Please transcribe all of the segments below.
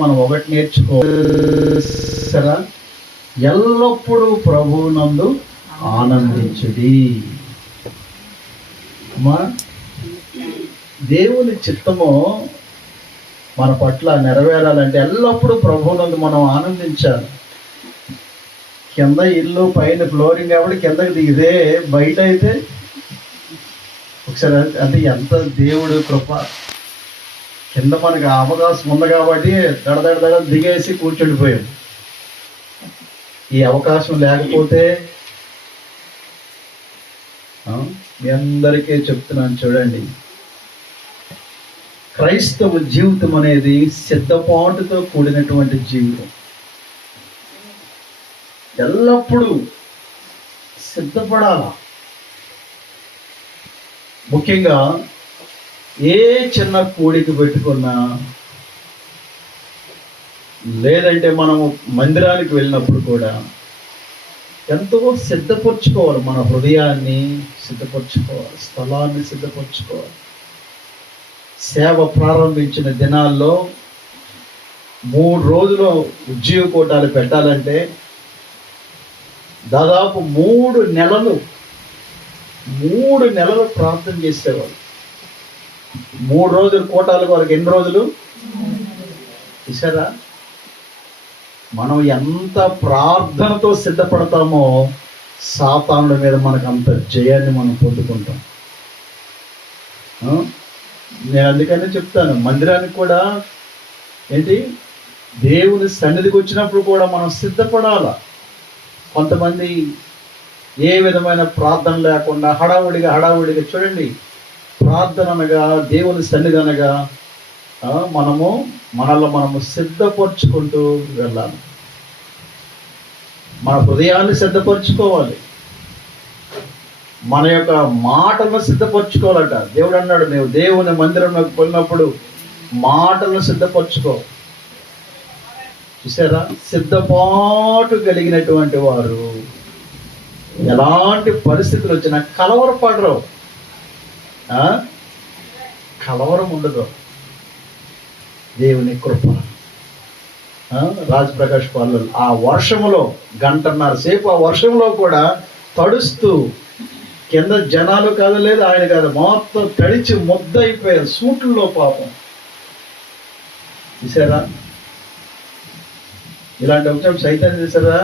మనం ఒకటి నేర్చుకోరా, ఎల్లప్పుడూ ప్రభువునందు ఆనందించుడి. అమ్మా, దేవుని చిత్తము మన పట్ల నెరవేరాలంటే ఎల్లప్పుడూ ప్రభువునందు మనం ఆనందించాలి. కింద ఇల్లు పైన ఫ్లోరింగ్ కాబట్టి కిందకి దిగితే, బయట అయితే ఒకసారి అంటే ఎంత దేవుడు కృప. కింద మనకి అవకాశం ఉంది కాబట్టి దడ దిగేసి కూర్చుండిపోయాం. ఈ అవకాశం లేకపోతే మీ అందరికీ చెప్తున్నాను చూడండి, క్రైస్తవ జీవితం అనేది సిద్ధపాటుతో కూడినటువంటి జీవితం. ఎల్లప్పుడూ సిద్ధపడాల. ముఖ్యంగా ఏ చిన్న కూడిక పెట్టుకున్నా, లేదంటే మనము మందిరానికి వెళ్ళినప్పుడు కూడా ఎంతో సిద్ధపరచుకోవాలి. మన హృదయాన్ని సిద్ధపరచుకోవాలి, స్థలాన్ని సిద్ధపరచుకోవాలి. సేవ ప్రారంభించిన దినాల్లో 3 రోజులు ఉద్యోగ కూటాలు పెట్టాలంటే దాదాపు 3 నెలలు ప్రార్థన చేసేవాళ్ళు. 3 రోజులు కూటాలకు వాళ్ళకి ఎన్ని రోజులు చూసారా? మనం ఎంత ప్రార్థనతో సిద్ధపడతామో సాతానుడి మీద మనకు అంత జయాన్ని మనం పొందుకుంటాం. నేను అందుకనే చెప్తాను, మందిరానికి కూడా ఏంటి, దేవుని సన్నిధికి వచ్చినప్పుడు కూడా మనం సిద్ధపడాలా. కొంతమంది ఏ విధమైన ప్రార్థన లేకుండా హడావుడిగా చూడండి, ప్రార్థన అనగా దేవుని సన్నిధి అనగా మనము సిద్ధపరచుకుంటూ వెళ్ళాలి. మన హృదయాన్ని సిద్ధపరచుకోవాలి, మన యొక్క మాటలను సిద్ధపరచుకోవాలట. దేవుడు అన్నాడు, నువ్వు దేవుని మందిరంలోకి వెళ్ళినప్పుడు మాటలను సిద్ధపరచుకో. చూసారా? సిద్ధపాటు కలిగినటువంటి వారు ఎలాంటి పరిస్థితులు వచ్చినా కలవరపడరు, కలవరం ఉండదు. దేవుని కృప. రాజప్రకాష్ పాలు ఆ వర్షములో 1.5 సేపు ఆ వర్షంలో కూడా తడుస్తూ, కింద జనాలు కదలేదు, ఆయన కాదు, మొత్తం తడిచి ముద్దయిపోయారు సూట్లలో పాపం. చూసారా? ఇలాంటి అంశం సైతం చేశారా?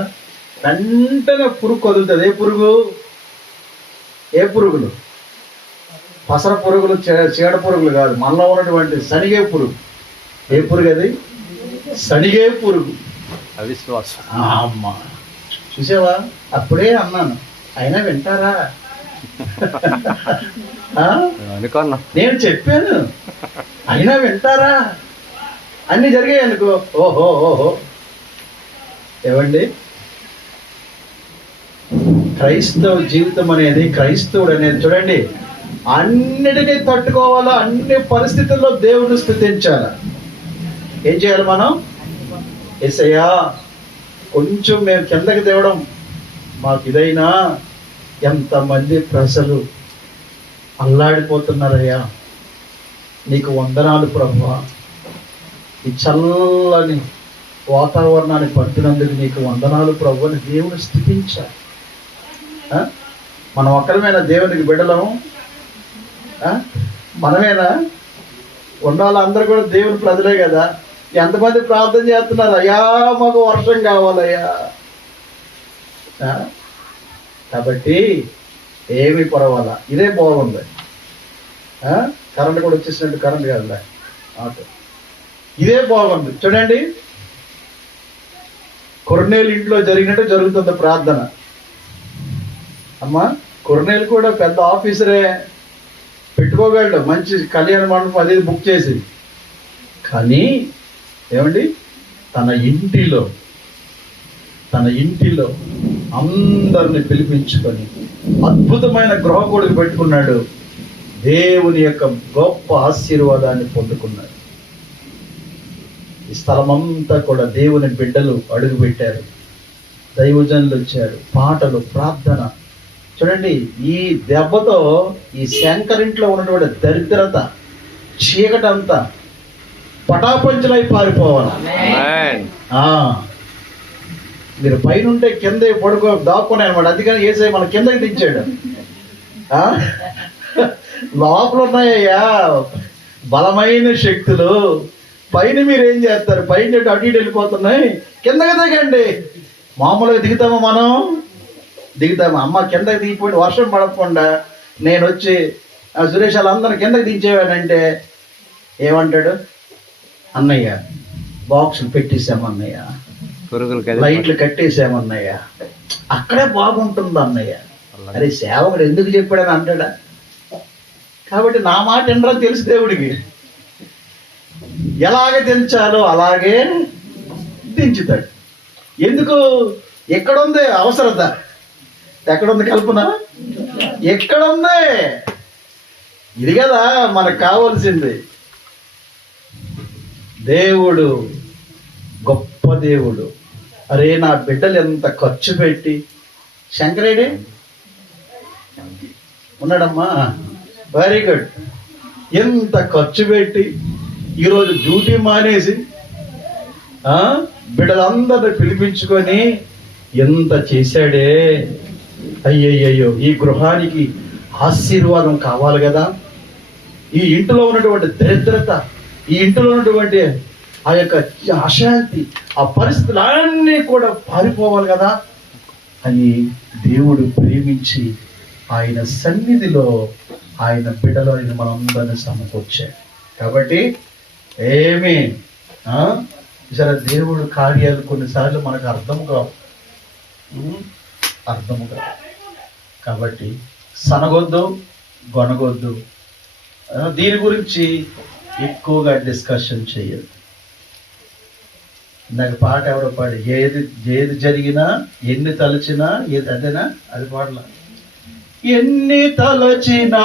వెంటనే పురుగు కదులుతుంది. ఏ పురుగులు? పసర పురుగులు, చీడ పురుగులు కాదు, మనలో ఉన్నటువంటి శనిగే పురుగు. ఏ పురుగు అది? శనిగే పురుగు. అవిశ్వాసం. అమ్మా, చూసావా? అప్పుడే అన్నాను, అయినా వింటారా? నేను చెప్పాను, అయినా వింటారా? అన్ని జరిగాయి అనుకో, ఓహో. ఏవండి, క్రైస్తవ జీవితం అనేది, క్రైస్తవుడు అనేది చూడండి, అన్నిటినీ తట్టుకోవాలా. అన్ని పరిస్థితుల్లో దేవుని స్తుతించాలి. ఏం చేయాలి మనం? యేసయ్యా, కొంచెం మేము కిందకి తేవడం మాకు ఇదైనా ఎంతమంది ప్రజలు అల్లాడిపోతున్నారయ్యా, నీకు వందనాలు ప్రభువా. ఈ చల్లని వాతావరణాన్ని పట్టినందుకు నీకు వందనాలు ప్రభు అని దేవుని స్తుతించాలి. మనం ఒక్కరమేనా దేవునికి బిడ్డలము? మనమేనా? ఉండాలి, అందరూ కూడా దేవుని ప్రజలే కదా. ఎంతమంది ప్రార్థన చేస్తున్నారు, అయ్యా మాకు వర్షం కావాలయ్యా. కాబట్టి ఏమి పర్వాలా, ఇదే బాగుంది. కరెంట్ కూడా వచ్చేసినట్టు, కరెంట్ కాదులే, ఇదే బాగుంది. చూడండి, కొర్నేలు ఇంట్లో జరిగినట్టు జరుగుతుంది ప్రార్థన. అమ్మా, కొర్నేలు కూడా పెద్ద ఆఫీసరే, పెట్టుకోగలడు మంచి కళ్యాణ మండపం అది బుక్ చేసి. కానీ ఏమండి, తన ఇంటిలో అందరిని పిలిపించుకొని అద్భుతమైన గృహకోడికి పెట్టుకున్నాడు. దేవుని యొక్క గొప్ప ఆశీర్వాదాన్ని పొందుకున్నాడు. ఈ స్థలమంతా కూడా దేవుని బిడ్డలు అడుగుపెట్టారు, దైవజనులు వచ్చారు, పాటలు, ప్రార్థన. చూడండి, ఈ దెబ్బతో ఈ శంకరింట్లో ఉన్నటువంటి దరిద్రత, చీకటంతా పటాపంచలై పారిపోవాలి. మీరు పైన ఉంటే కింద పడుకో దాక్కునే అనమాట. అందుకని ఏసై మన కిందకి దించాడు. లోపల ఉన్నాయ్యా బలమైన శక్తులు. పైన మీరు ఏం చేస్తారు? పైన చెట్టు అటు ఇటు వెళ్ళిపోతున్నాయి, కిందకి దిగండి. మామూలుగా దిగుతామా? మనం దిగుతామా? అమ్మ కిందకి దిగిపోయి వర్షం పడకుండా నేను వచ్చి సురేష్ వాళ్ళందరూ కిందకి దించేవాడంటే ఏమంటాడు? అన్నయ్య బాక్సులు పెట్టేసామన్నయ్య, లైట్లు కట్టేసామన్నయ్య, అక్కడే బాగుంటుంది అన్నయ్య. అరే సేవకుడు ఎందుకు చెప్పాడని అంటాడా? కాబట్టి నా మాట ఎండ్రా తెలుసు దేవుడికి. ఎలాగ దించాలో అలాగే దించుతాడు. ఎందుకు? ఎక్కడుంది అవసరత? ఎక్కడుంది కల్పన? ఎక్కడుంది? ఇది కదా మనకు కావాల్సింది. దేవుడు గొప్ప దేవుడు. అరే నా బిడ్డలు ఎంత ఖర్చు పెట్టి, శంకరేడే ఉన్నాడమ్మా, వెరీ గుడ్, ఎంత ఖర్చు పెట్టి ఈరోజు డ్యూటీ మానేసి బిడ్డలందరిని పిలిపించుకొని ఎంత చేశాడే. అయ్యయ్యో, ఈ గృహానికి ఆశీర్వాదం కావాలి కదా. ఈ ఇంటిలో ఉన్నటువంటి దరిద్రత, ఈ ఇంటిలో ఉన్నటువంటి ఆ యొక్క అశాంతి, ఆ పరిస్థితులన్నీ కూడా పారిపోవాలి కదా అని దేవుడు ప్రేమించి ఆయన సన్నిధిలో ఆయన బిడ్డలో ఆయన మనందరినీ సమకూర్చాడు. కాబట్టి ఏమి సరే దేవుడు కార్యాలు కొన్నిసార్లు మనకు అర్థం కావు. కాబట్టి సనగొద్దు, గొనగొద్దు. దీని గురించి ఎక్కువగా డిస్కషన్ చేయదు. నాకు పాట ఎవడో పాడి, ఏది జరిగినా ఎన్ని తలచినా ఏది అదేనా అది పాడలా. ఎన్ని తలచినా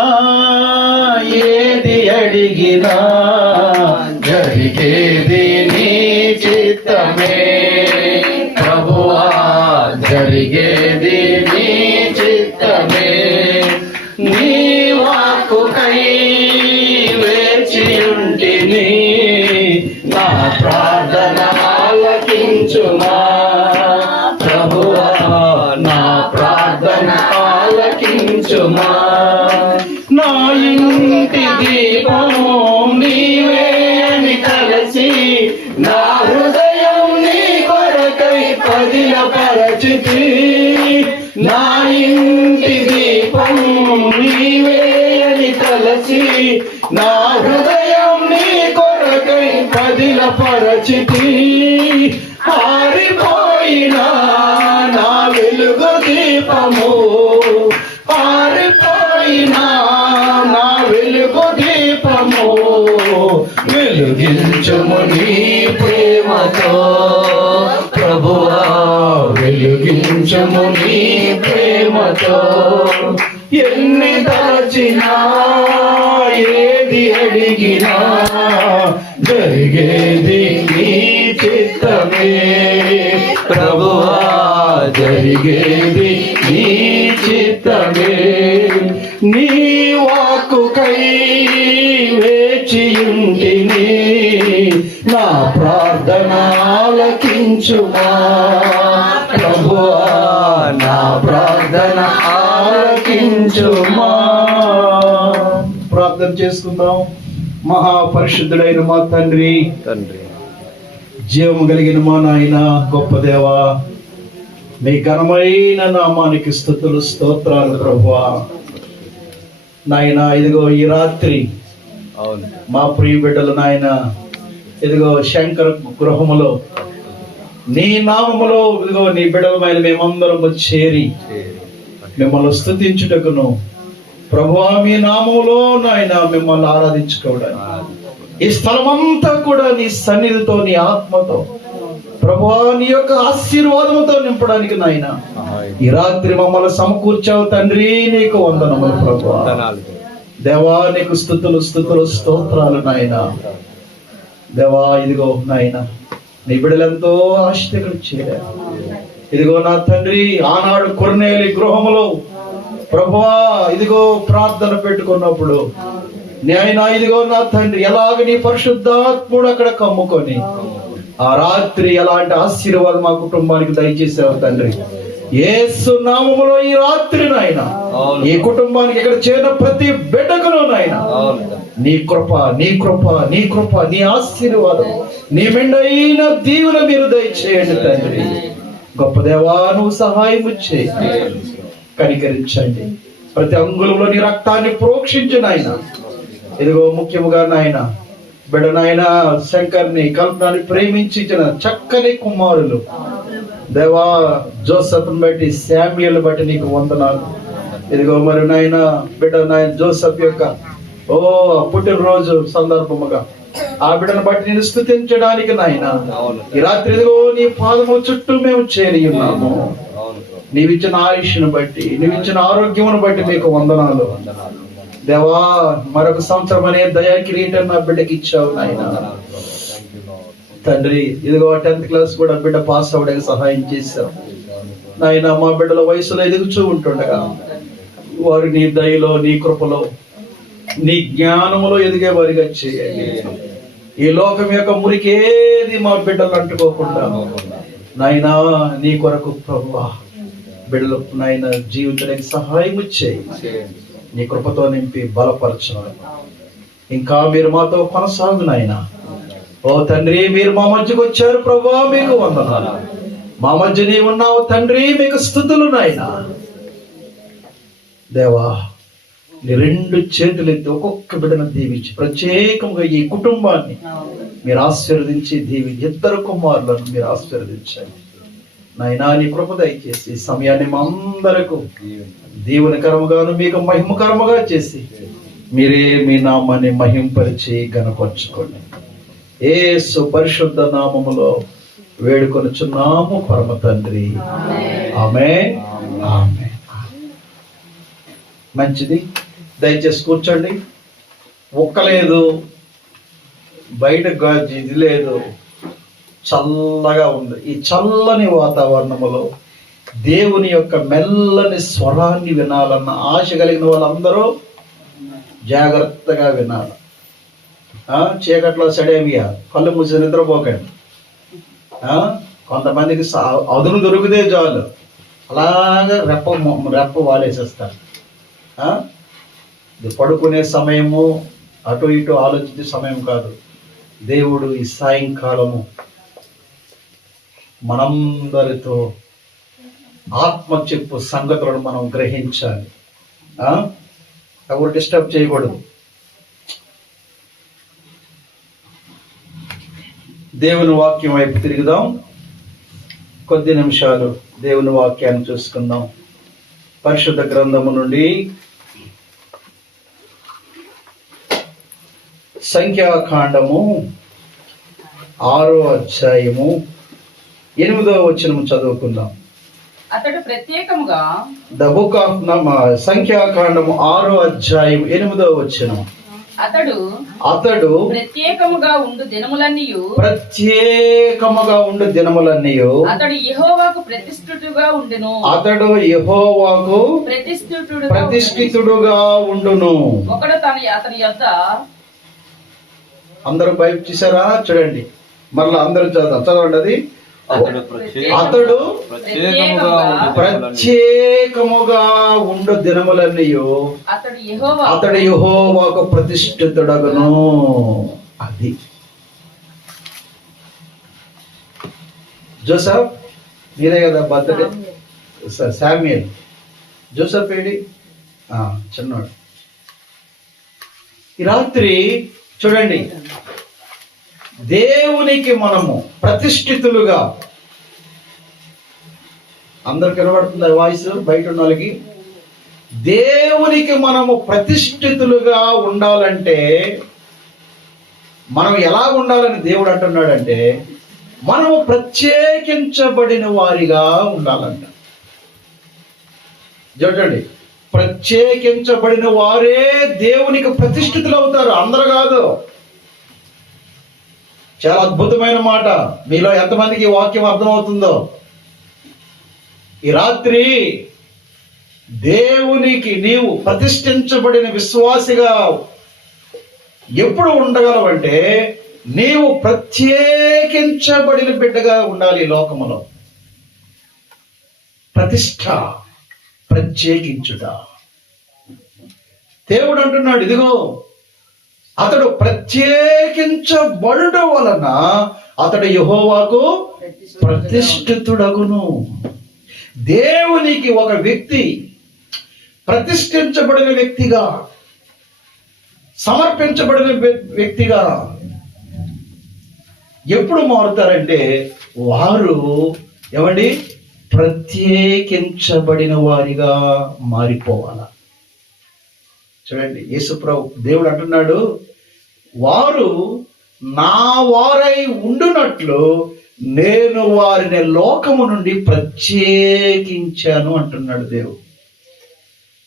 ఏది అడిగినా జరిగేది నీ చిత్తమే ప్రభువా, జరిగేది నీ చిత్తమే. నీ వాక్కుకై వేచియుంటిని, నా ప్రార్థన ఆలకించుమా ప్రభువా, నా ప్రార్థన ఆలకించుమా. నా ఇంటి దీపము నీవే అని తలసి, నా హృదయం నీ కొరకై పదిలపరచితి. నా ఇంటి దీపం నీవే అని తలసి, నా హృదయం నీ కొరకై పదిలపరచితి. ఆరిపోయినా నా వెలుగు దీపము, ఆరిపోయినా నా వెలుగు దీపము, వెలుగించుము నీ ప్రేమతో ప్రభువా, వెలుగించుము నీ ప్రేమతో. ఎన్ని దాచినా ఏది అడిగినా జరిగేది నీ చిత్తమే ప్రభువా, జరిగేది నీ చిత్తమే. నీ వాక్కుకై వేచియుంటిని, నా ప్రార్థన ఆలకించుమా ప్రభువా, నా ప్రార్థన ఆలకించుమా. ప్రార్థన చేసుకుందాం. మహాపరిశుద్ధుడైన మా తండ్రి, జీవము కలిగిన మా నాయన, గొప్ప దేవా, మీ ఘనమైన నామానికి స్తుతులు స్తోత్రాలు ప్రభువా. నాయన ఇదిగో ఈ రాత్రి మా ప్రియ బిడ్డలు నాయన ఇదిగో శంకర గృహములో నీ నామములో ఇదిగో నీ బిడ్డల మీద మేమందరము చేరి మిమ్మల్ని స్తుతించుటకును ప్రభువా, మీ నామములో నాయన మిమ్మల్ని ఆరాధించుకోవడానికి ఈ స్థలమంతా కూడా నీ సన్నిధితో, నీ ఆత్మతో ప్రభువా, నీ యొక్క ఆశీర్వాదముతో నింపడానికి నాయన ఈ రాత్రి మమ్మల్ని సమకూర్చావు తండ్రి. నీకు వందనములు ప్రభువా. దేవా నీకు స్తుతులు స్తుతులు స్తోత్రాలు నాయన. దేవా ఇదిగో నాయన నీ బిడ్డలెంతో ఆశతో చేరారు. ఇదిగో నా తండ్రి, ఆనాడు కొర్నేలి గృహములో ప్రభువా ఇదిగో ప్రార్థన పెట్టుకున్నప్పుడు నాయనా ఇదిగో నా తండ్రి, ఎలాగ నీ పరిశుద్ధాత్ముడు అక్కడ కమ్ముకొని ఆ రాత్రి ఎలాంటి ఆశీర్వాదం మా కుటుంబానికి దయచేసావు తండ్రి. యేసు నామములో ఈ రాత్రి నాయన ఈ కుటుంబానికి ఇక్కడ చేరిన ప్రతి బిడ్డకును నాయన నీ కృప, నీ కృప, నీ కృప, నీ ఆశీర్వాదం, నీ మెండైన దీవెన మీరు దయచేయండి తండ్రి. గొప్ప దేవా, నువ్వు సహాయం చేయి, కనికరించండి. ప్రతి అంగుళంలో నీ రక్తాన్ని ప్రోక్షించిన ఆయన ఇదిగో ముఖ్యముగా నాయన బిడ్డ నాయన శంకర్ని, కల్పనాన్ని ప్రేమించిన చక్కని కుమారులు దేవా, జోసెఫ్ని బట్టి, శామ్యుయల్ బట్టి నీకు వందనాలు. ఇదిగో మరి నాయన బిడ్డ నాయన జోసెఫ్ యొక్క పుట్టినరోజు సందర్భముగా ఆ బిడ్డను బట్టి నేను స్తుతించడానికి నాయన ఈ రాత్రి ఇదిగో నీ పాదము చుట్టూ మేము చేరి ఉన్నాము. నీవిచ్చిన ఆయుష్ను బట్టి, నీవిచ్చిన ఆరోగ్యమును బట్టి మీకు వందనాలు దేవా. మరొక సంవత్సరం అనే దయా కిరీటం నా బిడ్డకి ఇచ్చావు నాయన తండ్రి. ఇదిగో 10th క్లాస్ కూడా బిడ్డ పాస్ అవ్వడానికి సహాయం చేశావు నాయన. మా బిడ్డల వయసులో ఎదుగుచూ ఉంటుండగా వారు నీ దయలో, నీ కృపలో, నీ జ్ఞానములో ఎదిగే వారిగా చేయండి. ఈ లోకం యొక్క మురికేది మా బిడ్డలు అంటుకోకుండా నాయనా నీ కొరకు ప్రభువా బిడ్డలు నాయన జీవితానికి సహాయం చేయి. నీ కృపతో నింపి బలపరచను. ఇంకా మీరు మాతో కొనసాగు నాయన. ఓ తండ్రి, మీరు మా మధ్యకు వచ్చారు ప్రభువా, మీకు వందనాలు. మా మధ్య నీ ఉన్నావు తండ్రి, మీకు స్తుతులు నాయన. దేవా, నీ 2 చేతులు ఎత్తి ఒక్కొక్క బిడ్డను దీవించి ప్రత్యేకంగా ఈ కుటుంబాన్ని మీరు ఆశీర్వదించి దీవించి 2 కుమారులను మీరు ఆశీర్వదించండి నాయనా. నీ కృప దయచేసి ఈ సమయాన్ని మా అందరకు దీవెనకరముగాను మీకు మహిమకరముగా చేసి మీరే మీ నామాన్ని మహింపరిచి గణపరచుకోండి. యేసు పరిశుద్ధ నామములో వేడుకొనుచున్నాము పరమ తండ్రి, ఆమేన్, ఆమేన్. మంచిది, దయచేసి కూర్చోండి. ఒక్కలేదు, బయట గాజు ఇది లేదు, చల్లగా ఉంది. ఈ చల్లని వాతావరణములో దేవుని యొక్క మెల్లని స్వరాన్ని వినాలన్న ఆశ కలిగిన వాళ్ళందరూ జాగ్రత్తగా వినాలి. చీకట్లో సడేమియా కళ్ళు మూసి నిద్రపోకండి. కొంతమందికి అదును దొరికితే చాలు అలాగా రెప్ప వాలేసేస్తారు. ఇది పడుకునే సమయము, అటు ఇటు ఆలోచించే సమయం కాదు. దేవుడు ఈ సాయంకాలము మనందరితో ఆత్మ చెప్పు సంగతులను మనం గ్రహించాలి. ఎవరు డిస్టర్బ్ చేయకూడదు. దేవుని వాక్యం వైపు తిరుగుదాం. కొద్ది నిమిషాలు దేవుని వాక్యాన్ని చూసుకుందాం. పరిశుద్ధ గ్రంథము నుండి సంఖ్యాకాండము 6వ అధ్యాయము 8వ వచనము చదువుకుందాం. అతడు ప్రత్యేకముగా ద బుక్ ఆఫ్ సంఖ్యాకాండము 6వ అధ్యాయం 8వ వచనం. అతడు ప్రత్యేకముగా ఉండు దినములన్నీయు అతడు యెహోవాకు ప్రతిష్ఠితుడుగా ఉండును. ఒకడు అతని యొద్ద, అందరూ బైబిల్ చూసారా? చూడండి, మరలా అందరూ చదవండి. అది అతడు ప్రత్యేకముగా ఉండు దినములన్నీయు అతడు యెహోవాకు ప్రతిష్ఠితుడగును. అది జోసెఫ్, మీరే కదా బర్త్డే? శామ్యుయల్. Joseph AD? చిన్నవాడు. ఈ రాత్రి చూడండి, దేవునికి మనము ప్రతిష్ఠితులుగా, అందరికి వినబడుతుంది వాయిస్ బయట ఉన్న వాళ్ళకి, దేవునికి మనము ప్రతిష్ఠితులుగా ఉండాలంటే మనం ఎలా ఉండాలని దేవుడు అంటున్నాడంటే, మనము ప్రత్యేకించబడిన వారిగా ఉండాలంట. చూడండి, ప్రత్యేకించబడిన వారే దేవునికి ప్రతిష్ఠితులు అవుతారు, అందరూ కాదు. చాలా అద్భుతమైన మాట. మీలో ఎంతమందికి ఈ వాక్యం అర్థమవుతుందో? ఈ రాత్రి దేవునికి నీవు ప్రతిష్ఠించబడిన విశ్వాసిగా ఎప్పుడు ఉండగలవంటే నీవు ప్రత్యేకించబడిన బిడ్డగా ఉండాలి. ఈ లోకములో ప్రతిష్ట, ప్రత్యేకించుట. దేవుడు అంటున్నాడు, ఇదిగో అతడు ప్రత్యేకించబడుట వలన అతడు యెహోవాకు ప్రతిష్ఠితుడగును. దేవునికి ఒక వ్యక్తి ప్రతిష్ఠించబడిన వ్యక్తిగా, సమర్పించబడిన వ్యక్తిగా ఎప్పుడు మారుతారంటే వారు ఏమండి ప్రత్యేకించబడిన వారిగా మారిపోవాలా. చూడండి, యేసుప్రభు దేవుడు అంటున్నాడు, వారు నా వారై ఉండునట్లు నేను వారిని లోకము నుండి ప్రత్యేకించాను అంటున్నాడు దేవుడు.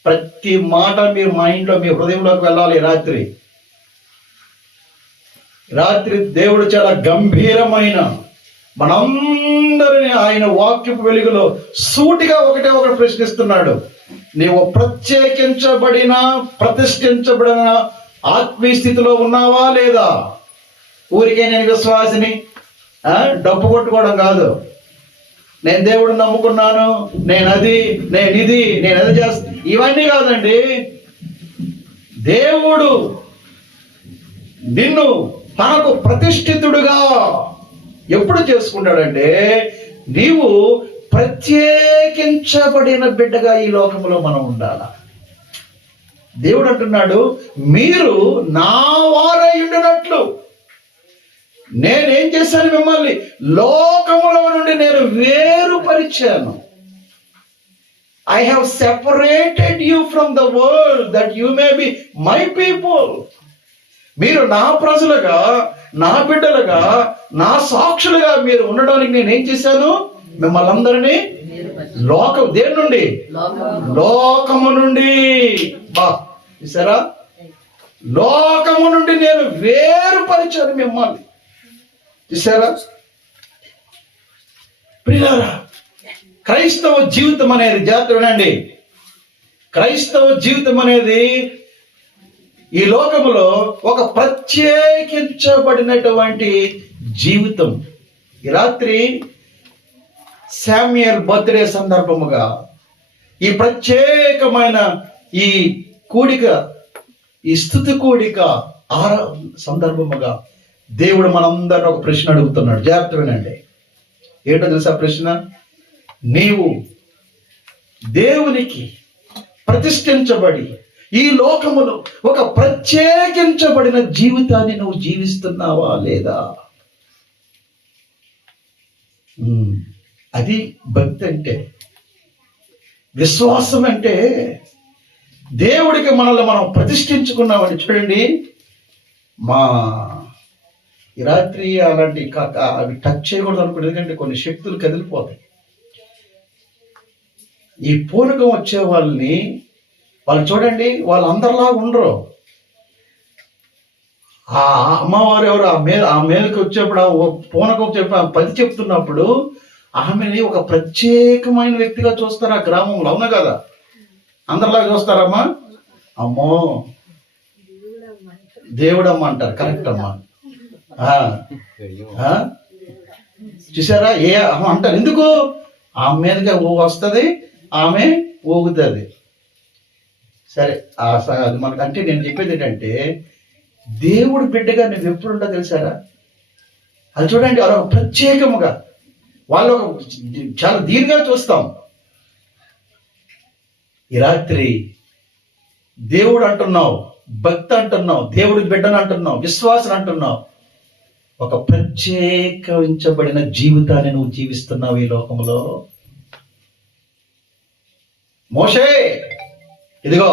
ప్రతి మాట మీరు మైండ్లో, మీ హృదయంలోకి వెళ్ళాలి. రాత్రి దేవుడు చాలా గంభీరమైన మనందరినీ ఆయన వాక్యపు వెలుగులో సూటిగా ఒకటే ఒకటి ప్రశ్నిస్తున్నాడు. నీవు ప్రత్యేకించబడిన, ప్రతిష్ఠించబడిన ఆత్మీయ స్థితిలో ఉన్నావా లేదా? ఊరికే నేను విశ్వాసిని, డబ్బు కొట్టుకోవడం కాదు, నేను దేవుడిని నమ్ముకున్నాను, నేను అది చేస్తా, ఇవన్నీ కాదండి. దేవుడు నిన్ను తనకు ప్రతిష్ఠితుడుగా ఎప్పుడు చేసుకుంటాడంటే నీవు ప్రత్యేకించబడిన బిడ్డగా ఈ లోకంలో మనం ఉండాలా. దేవుడు అంటున్నాడు, మీరు నా వారై ఉండినట్లు నేనేం చేశాను, మిమ్మల్ని లోకములో నుండి నేను వేరుపరిచాను. I have separated you from the world that you may be my people. మీరు నా ప్రజలుగా, నా బిడ్డలుగా, నా సాక్షులుగా మీరు ఉండడానికి నేనేం చేశాను, మిమ్మల్ని అందరినీ దేని నుండి, లోకము నుండి, చూసారా, లోకము నుండి నేను వేరుపరిచాను మిమ్మల్ని. చూసారా ప్రియులారా, క్రైస్తవ జీవితం అనేది జాగ్రత్త, క్రైస్తవ జీవితం అనేది ఈ లోకములో ఒక ప్రత్యేకించబడినటువంటి జీవితం. ఈ రాత్రి శామ్యూయల్ బర్త్డే సందర్భముగా ఈ ప్రత్యేకమైన ఈ కూడిక, ఈ స్తుతి కూడిక సందర్భముగా దేవుడు మనందరిని ఒక ప్రశ్న అడుగుతున్నాడు. జాగ్రత్త వినండి. ఏంటో తెలుసా ప్రశ్న? నీవు దేవునికి ప్రతిష్ఠించబడి ఈ లోకములో ఒక ప్రత్యేకించబడిన జీవితాన్ని నువ్వు జీవిస్తున్నావా లేదా? అది భక్తి అంటే, విశ్వాసం అంటే. దేవుడికి మనల్ని మనం ప్రతిష్ఠించుకున్నామని. చూడండి, మా ఈ రాత్రి అలాంటి అవి టచ్ చేయకూడదు అనుకుంటే, ఎందుకంటే కొన్ని శక్తులు కదిలిపోతాయి. ఈ పూనకం వచ్చే వాళ్ళు చూడండి, వాళ్ళు అందరిలా ఉండరు. ఆ అమ్మవారు ఎవరు ఆ మీదకి వచ్చేప్పుడు, ఆ పూనకం పది చెప్తున్నప్పుడు ఆమెని ఒక ప్రత్యేకమైన వ్యక్తిగా చూస్తారు ఆ గ్రామంలో. అవునా కదా? అందరిలా చూస్తారమ్మా. అమ్మో దేవుడమ్మ అంటారు. కరెక్ట్ అమ్మా. చూసారా, అంటారు. ఎందుకు? ఆమె మీదగా వస్తుంది, ఆమె ఊగుతుంది. సరే, అది మనకంటే నేను చెప్పేది ఏంటంటే, దేవుడు బిడ్డగా నువ్వు ఎప్పుడు ఉంటా తెలుసారా? అది చూడండి, అలా ప్రత్యేకముగా వాళ్ళు చాలా దీనిగా చూస్తాం. ఈ రాత్రి దేవుడు అంటున్నావు, భక్తి అంటున్నావు, దేవుడి బిడ్డను అంటున్నావు, విశ్వాసం అంటున్నావు. ఒక ప్రత్యేకించబడిన జీవితాన్ని నువ్వు జీవిస్తున్నావు ఈ లోకంలో. మోషే ఇదిగో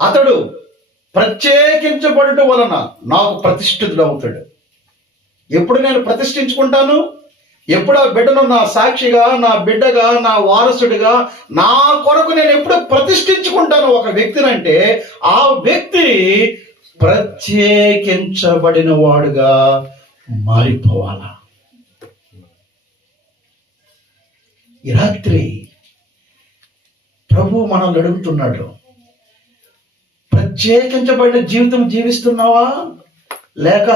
అతడు ప్రత్యేకించబడటం వలన నాకు ప్రతిష్ఠితుడు అవుతాడు. ఎప్పుడు నేను ప్రతిష్ఠించుకుంటాను? ఎప్పుడు ఆ బిడ్డను నా సాక్షిగా, నా బిడ్డగా, నా వారసుడిగా, నా కొరకు నేను ఎప్పుడు ప్రతిష్ఠించుకుంటాను ఒక వ్యక్తినంటే, ఆ వ్యక్తి ప్రత్యేకించబడిన వాడుగా మారిపోవాలా. ఈ రాత్రి ప్రభు మనల్ని అడుగుతున్నాడు, ప్రత్యేకించబడిన జీవితం జీవిస్తున్నావా లేక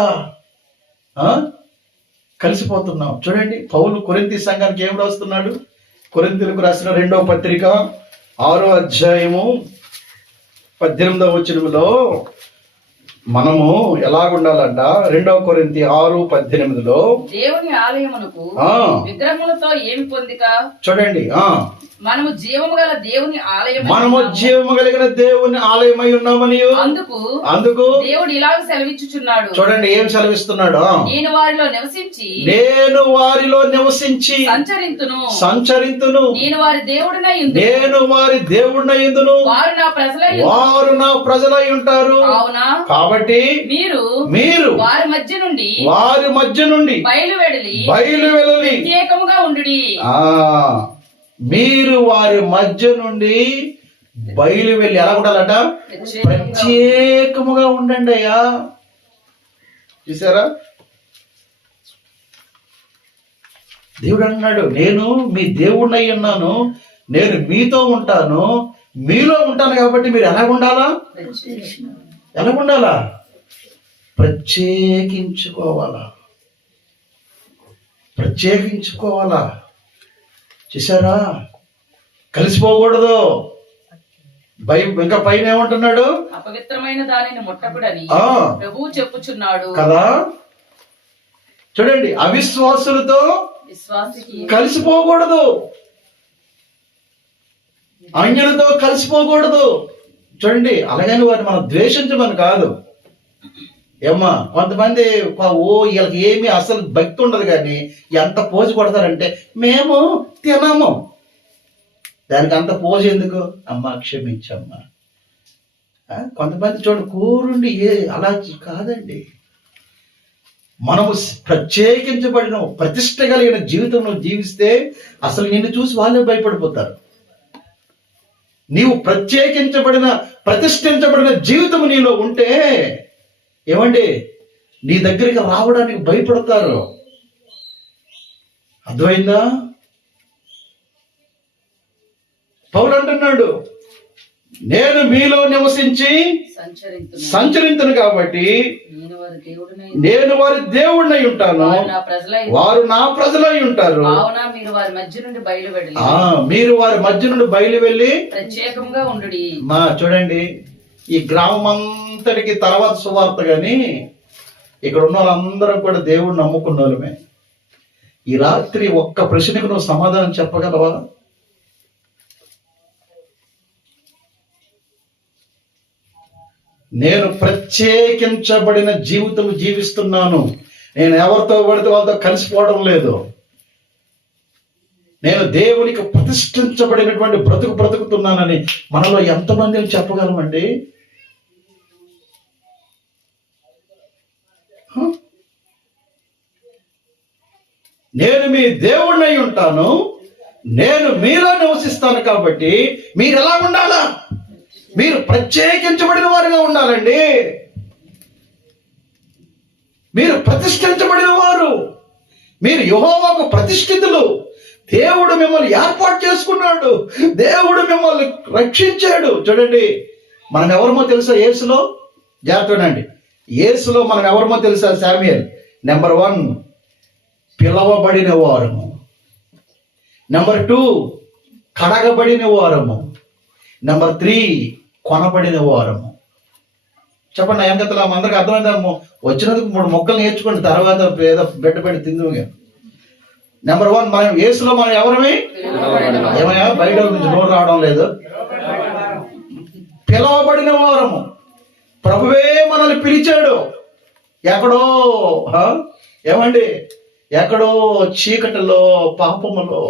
కలిసిపోతున్నావు? చూడండి, పౌలు కొరింథీ సంఘానికి ఏం రాస్తున్నాడు? కొరింథీయులకు రాసిన 2వ పత్రిక 6వ అధ్యాయము 18వ వచనంలో మనము ఎలాగుండాలంట? 2వ కొరింథీ 6:18లో దేవుని ఆలయమునకు విగ్రహములతో ఏమి పొందిక? చూడండి, మనము జీవము గల దేవుని ఆలయం, మనము జీవము కలిగిన దేవుని ఆలయమై ఉన్నామని అందుకు దేవుడు ఇలాగ సెలవిచ్చుచున్నాడు. చూడండి, ఏం సెలవిస్తున్నాడు? నేను వారిలో నివసించి సంచరింతును, నేను వారి దేవుడినై ఉందును, వారు నా ప్రజలై ఉంటారు. కాబట్టి మీరు వారి మధ్య నుండి బయలువెళ్ళి ప్రత్యేకముగా ఉండుడి. మీరు వారి మధ్య నుండి బయలు వెళ్ళి ఎలా ఉండాలట? ప్రత్యేకముగా ఉండండి అయ్యా. చూసారా, దేవుడు అన్నాడు, నేను మీ దేవుడినై ఉన్నాను, నేను మీతో ఉంటాను, మీలో ఉంటాను. కాబట్టి మీరు ఎలా ఉండాలా? ప్రత్యేకించుకోవాలా. చూసారా, కలిసిపోకూడదు. ఇంకా పైన ఏమంటున్నాడు? అపవిత్రమైన దానిని ముట్టకుడని ప్రభువు చెప్పుచున్నాడు కదా. చూడండి, అవిశ్వాసులతో కలిసిపోకూడదు, అన్యులతో కలిసిపోకూడదు. చూడండి, అలాగని వారిని మనం ద్వేషించమని కాదు. ఏమ్మా, కొంతమంది వీళ్ళకి ఏమి అసలు భక్తి ఉండదు, కానీ ఎంత పోజు కొడతారంటే మేము తినము. దానికి అంత పోజు ఎందుకు? అమ్మా క్షమించమ్మా. కొంతమంది చూడండి, కూరుండి అలా కాదండి. మనము ప్రత్యేకించబడిన ప్రతిష్ట కలిగిన జీవితంలో జీవిస్తే అసలు నిన్ను చూసి వాళ్ళే భయపడిపోతారు. నీవు ప్రతిష్ఠించబడిన జీవితం నీలో ఉంటే ఏమండి, నీ దగ్గరికి రావడానికి భయపడతారు. అర్థమైందా? పౌలు అంటున్నాడు, నేను మీలో నివసించి సంచరింతును కాబట్టి నేను వారి దేవుడినై ఉంటాను, వారు నా ప్రజలై ఉంటారు. మీరు వారి మధ్య నుండి బయలు వెళ్ళి ప్రత్యేకంగా ఉండుడి. చూడండి, ఈ గ్రామం అంతటికి తర్వాత సువార్త, గాని ఇక్కడ ఉన్న వాళ్ళందరం కూడా దేవుడిని నమ్ముకున్న వాళ్ళమే. ఈ రాత్రి ఒక్క ప్రశ్నకు నువ్వు సమాధానం చెప్పగలవా? నేను ప్రత్యేకించబడిన జీవితం జీవిస్తున్నాను, నేను ఎవరితో పడితే వాళ్ళతో కలిసిపోవడం లేదు, నేను దేవునికి ప్రతిష్ఠించబడినటువంటి బ్రతుకుతున్నానని మనలో ఎంతమంది చెప్పగలమండి? నేను మీ దేవుడినై ఉంటాను, నేను మీలో నివసిస్తాను. కాబట్టి మీరు ఎలా ఉండాలా? మీరు ప్రత్యేకించబడిన వారుగా ఉండాలండి. మీరు ప్రతిష్ఠించబడిన వారు, మీరు యెహోవాకు ప్రతిష్ఠితులు. దేవుడు మిమ్మల్ని ఏర్పాటు చేసుకున్నాడు, దేవుడు మిమ్మల్ని రక్షించాడు. చూడండి, మనం ఎవరమో తెలుసా? యేసులో జాగ్రత్తనండి. యేసులో మనం ఎవరమో తెలుసా? శామ్యూయల్. నెంబర్ 1 పిలవబడిన వారము, నెంబర్ 2 కడగబడిన వారము, నెంబర్ 3 కొనబడిన వారము. చెప్పండి, ఏం కదా అందరికి అర్థమైందేమో. వచ్చినందుకు 3 మొక్కలు నేర్చుకోండి, తర్వాత ఏదో బిడ్డ పెట్టి తిందు. నెంబర్ 1 మనం యేసులో మనం ఎవరమే? ఏమయ్యా బయట నుంచి నోరు రావడం లేదు? పిలవబడిన వారము. ప్రభువే మనల్ని పిలిచాడు. ఎక్కడో ఏమండి, ఎక్కడో చీకటిలో, పాపములో,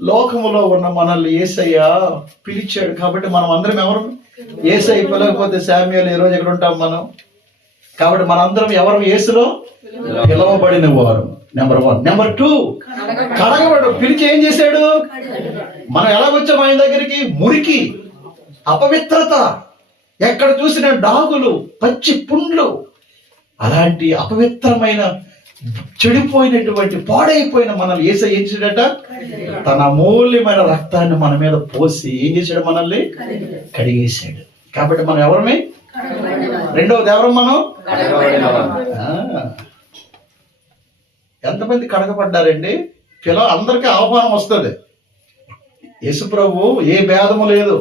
లోకములో ఉన్న మనల్ని యేసయ్య పిలిచాడు. కాబట్టి మనం అందరం ఎవరు? యేసయ్య పిలవకపోతే శామ్యూయల్ ఈరోజు ఎక్కడ ఉంటాం మనం? కాబట్టి మనందరం ఎవరు? యేసులో పిలవబడిన వారు. నెంబర్ 1. నెంబర్ 2 కడగబడు. పిలిచి ఏం చేశాడు? మనం ఎలా వచ్చాం ఆయన దగ్గరికి? మురికి, అపవిత్రత, ఎక్కడ చూసిన డాగులు, పచ్చి పుండ్లు, అలాంటి అపవిత్రమైన చెడిపోయినటువంటి పాడైపోయిన మనల్ని యేసయ్య ఏం చేశాడట? తన అమూల్యమైన రక్తాన్ని మన మీద పోసి ఏం చేశాడు? మనల్ని కడిగేశాడు. కాబట్టి మనం ఎవరమే? రెండవది ఎవరు మనం? ఎంతమంది కడగబడ్డారండి? అందరికీ ఆహ్వానం వస్తుంది. యేసు ప్రభు ఏ భేదము లేదు,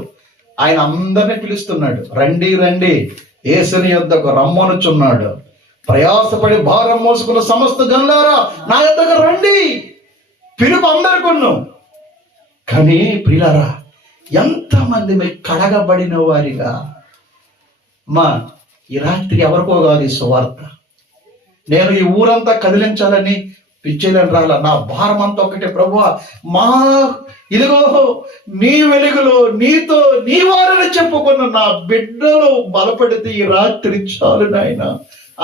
ఆయన అందరినీ పిలుస్తున్నాడు. రండి రండి యేసుని యొద్దకు రమ్మనుచున్నాడు. ప్రయాసపడి భారం మోసుకున్న సమస్త జనులారా నా యొద్దకు రండి. పిలుపు అందరికొన్ను. కానీ ప్రియులారా, ఎంతమంది మీకు కడగబడిన వారిగా? ఈ రాత్రి ఎవరికో కాదు ఈ సువార్త. నేను ఈ ఊరంతా కదిలించాలని పిచ్చేలని రాలా. నా భారం అంతా ఒకటే, ప్రభువా ఇదిగో నీ వెలుగులో నీతో నీ వారిని చెప్పుకున్న నా బిడ్డలు బలపడితే ఈ రాత్రి చాలు నాయన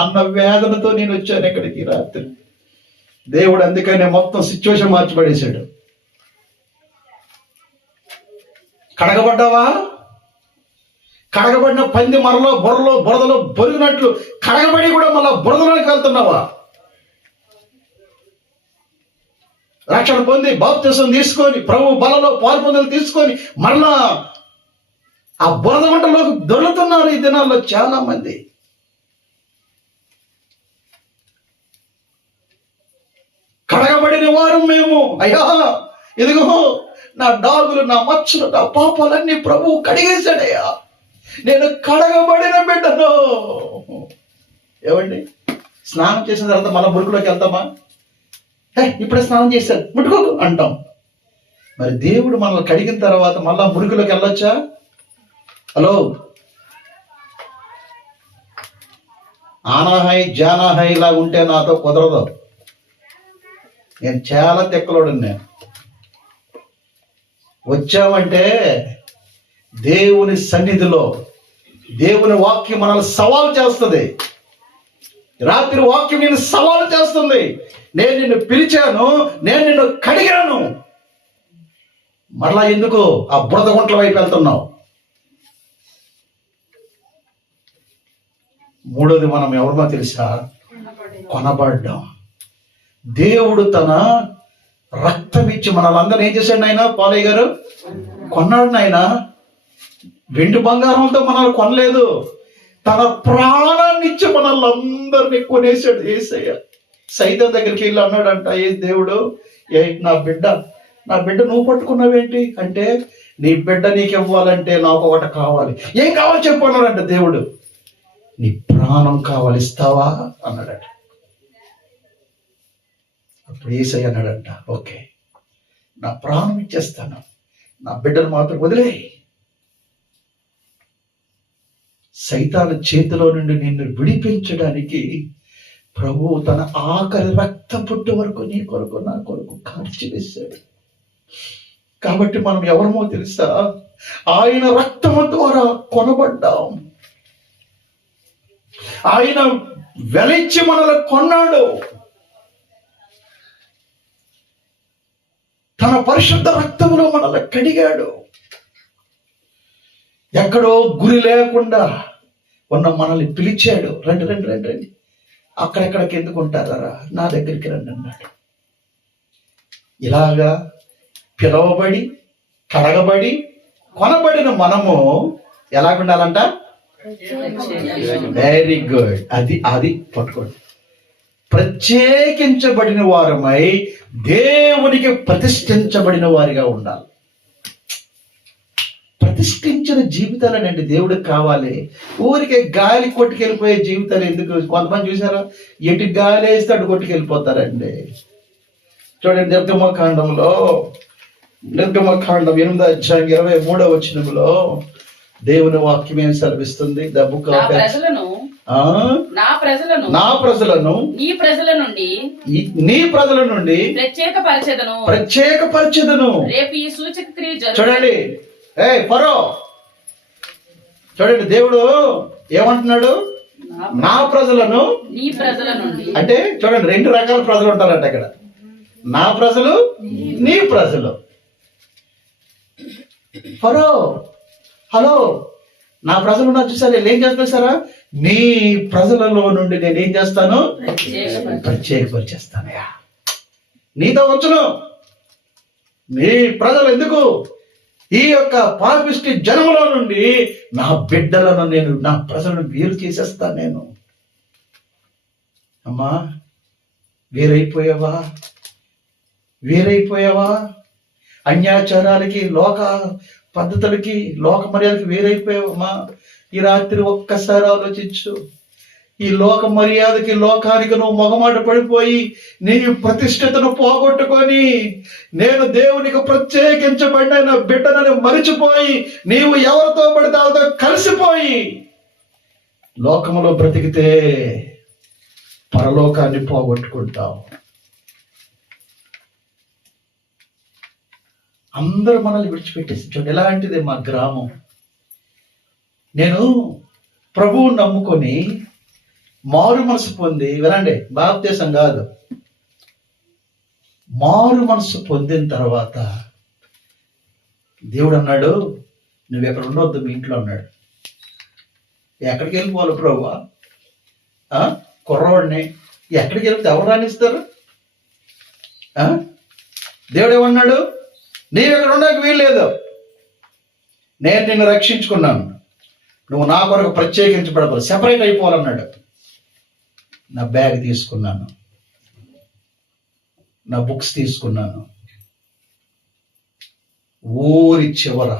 అన్న వేదనతో నేను వచ్చాను ఇక్కడికి ఈ రాత్రి. దేవుడు అందుకనే మొత్తం సిచ్యువేషన్ మార్చిపడేశాడు. కడగబడ్డావా? కడగబడిన పంది మరలో బురదలో బొరిగినట్లు కడగబడి కూడా మళ్ళా బురదలోకి వెళ్తున్నావా? రక్షణ పొంది బాప్తిసం తీసుకొని ప్రభు బలలో పాల్పొందలు తీసుకొని మరలా ఆ బురద వంటలోకి దొరుకుతున్నారు ఈ దినాల్లో చాలా మంది. కడగబడిన వారు మేము. అయ్యా ఇదిగో నా డాగులు, నా మచ్చలు, నా పాపాలన్నీ ప్రభువు కడిగేశాడయ్యా. నేను కడగబడిన బిడ్డను. ఏమండి, స్నానం చేసిన తర్వాత మళ్ళీ మురుకులోకి వెళ్తామా? ఇప్పుడే స్నానం చేశారు ముట్టుకోకు అంటాం. మరి దేవుడు మనల్ని కడిగిన తర్వాత మళ్ళా మురుకులోకి వెళ్ళొచ్చా? హలో, ఆనాహై జానాహై ఇలా ఉంటే నాతో కుదరదు. నేను చాలా తెక్కలోడు. నేను వచ్చామంటే దేవుని సన్నిధిలో దేవుని వాక్యం మనల్ని సవాలు చేస్తుంది. రాత్రి వాక్యం నేను సవాలు చేస్తుంది. నేను నిన్ను పిలిచాను, నేను నిన్ను కడిగాను, మరలా ఎందుకు ఆ బురద గుంటల వైపు వెళ్తున్నావు? మూడోది, మనం ఎవరినో తెలుసా? కొనబడ్డాం. దేవుడు తన రక్తం ఇచ్చి మనల్ని ఏం చేశాడు ఆయన? పాలయ్య గారు కొన్నాడు. ఆయన వెండి బంగారంతో మనల్ని కొనలేదు, తన ప్రాణాన్ని ఇచ్చి మనల్ని అందరినీ కొనేసాడు యేసయ్య. సైతం దగ్గరికి వెళ్ళి అన్నాడంట, ఏ దేవుడు, నా బిడ్డ నువ్వు పట్టుకున్నావేంటి అంటే, నీ బిడ్డ నీకు ఇవ్వాలంటే నాకు ఒకటి కావాలి. ఏం కావాలి చెప్పు అన్నాడంట దేవుడు. నీ ప్రాణం కావాలి, ఇస్తావా అన్నాడట. అప్పుడు యేసయ్య అన్నాడంట, ఓకే నా ప్రాణం ఇచ్చేస్తాను, నా బిడ్డను మాత్రం వదిలే. సైతాను చేతిలో నుండి నిన్ను విడిపించడానికి ప్రభువు తన ఆఖరి రక్త పుట్టు వరకు నీ కొరకు నా కొరకు కాల్చి వేశాడు. కాబట్టి మనం ఎవరమో తెలుసా? ఆయన రక్తము ద్వారా కొనబడ్డాం. ఆయన వెలిచి మనల్ని కొన్నాడు. తన పరిశుద్ధ రక్తములో మనల్ని కడిగాడు. ఎక్కడో గురి లేకుండా ఉన్న మనల్ని పిలిచాడు. రండి రండి రండి రండి, అక్కడెక్కడికి ఎందుకు ఉంటారా, నా దగ్గరికి రండి అన్నాడు. ఇలాగా పిలవబడి కడగబడి కొనబడిన మనము ఎలాగుండాలంట? Very good. అది పట్టుకోండి. ప్రత్యేకించబడిన వారమై దేవునికి ప్రతిష్ఠించబడిన వారిగా ఉండాలి. ప్రతిష్ఠించిన జీవితాలనండి దేవుడికి కావాలి. ఊరికే గాలి కొట్టుకెళ్ళిపోయే జీవితాలు ఎందుకు? కొంతమంది చూసారా, ఎటు గాలి వేస్తే అటు కొట్టుకెళ్ళిపోతారండి. చూడండి, నిర్గమకాండంలో 8వ అధ్యాయం 23వ వచనంలో దేవుని వాక్యం ఏమి సెలవిస్తుంది? ద బుక్ ఆఫ్ నా ప్రజలను నీ ప్రజల నుండి ప్రత్యేకపరచెదను. రేపు ఈ సూచక క్రియ చూడండి, ఫరో చూడండి, దేవుడు ఏమంటున్నాడు? నా ప్రజలను నీ ప్రజల నుండి. అంటే చూడండి, 2 రకాల ప్రజలు ఉంటారంట ఇక్కడ. నా ప్రజలు, నీ ప్రజలు. ఫరో, హలో, నా ప్రజలు ఉన్నారు చూసారా, ఏం చేస్తారు సారా? నీ ప్రజలలో నుండి నేను ఏం చేస్తాను? ప్రత్యేకపరిచేస్తానయా. నీతో వచ్చును. నీ ప్రజలు ఎందుకు? ఈ యొక్క పాపిష్టి జనములో నుండి నా బిడ్డలను నేను, నా ప్రజలను వేరు చేసేస్తాను నేను. అమ్మా, వేరైపోయావా? అన్యాచారాలకి, లోక పద్ధతులకి, లోక మర్యాదకి వేరైపోయావమ్మా. ఈ రాత్రి ఒక్కసారి ఆలోచించు. ఈ లోక మర్యాదకి, లోకానికి నువ్వు మొగమాట పడిపోయి నీ ప్రతిష్టతను పోగొట్టుకొని, నేను దేవునికి ప్రత్యేకించబడిన బిడ్డనని మరిచిపోయి నీవు ఎవరితో పడితే వాళ్ళతో కలిసిపోయి లోకములో బ్రతికితే పరలోకాన్ని పోగొట్టుకుంటావు. అందరూ మనల్ని విడిచిపెట్టేసి చూడండి. ఎలాంటిది మా గ్రామం. నేను ప్రభువు నమ్ముకొని మారు మనసు పొంది, వినండి, బాప్తీసం కాదు, మారు మనసు పొందిన తర్వాత దేవుడు అన్నాడు, నువ్వు ఎక్కడ ఉండవద్దు, మీ ఇంట్లో అన్నాడు. ఎక్కడికి వెళ్ళిపోవాలి ప్రభువా? కుర్రవాడిని ఎక్కడికి వెళ్తే ఎవరు రానిస్తారు? దేవుడు ఏమన్నాడు? నీవు ఎక్కడ ఉండడానికి వీల్లేదు, నేను నిన్ను రక్షించుకున్నాను, నువ్వు నా కొరకు ప్రత్యేకించబడవాలి, సెపరేట్ అయిపోవాలన్నాడు. నా బ్యాగ్ తీసుకున్నాను, నా బుక్స్ తీసుకున్నాను, ఊరి చివర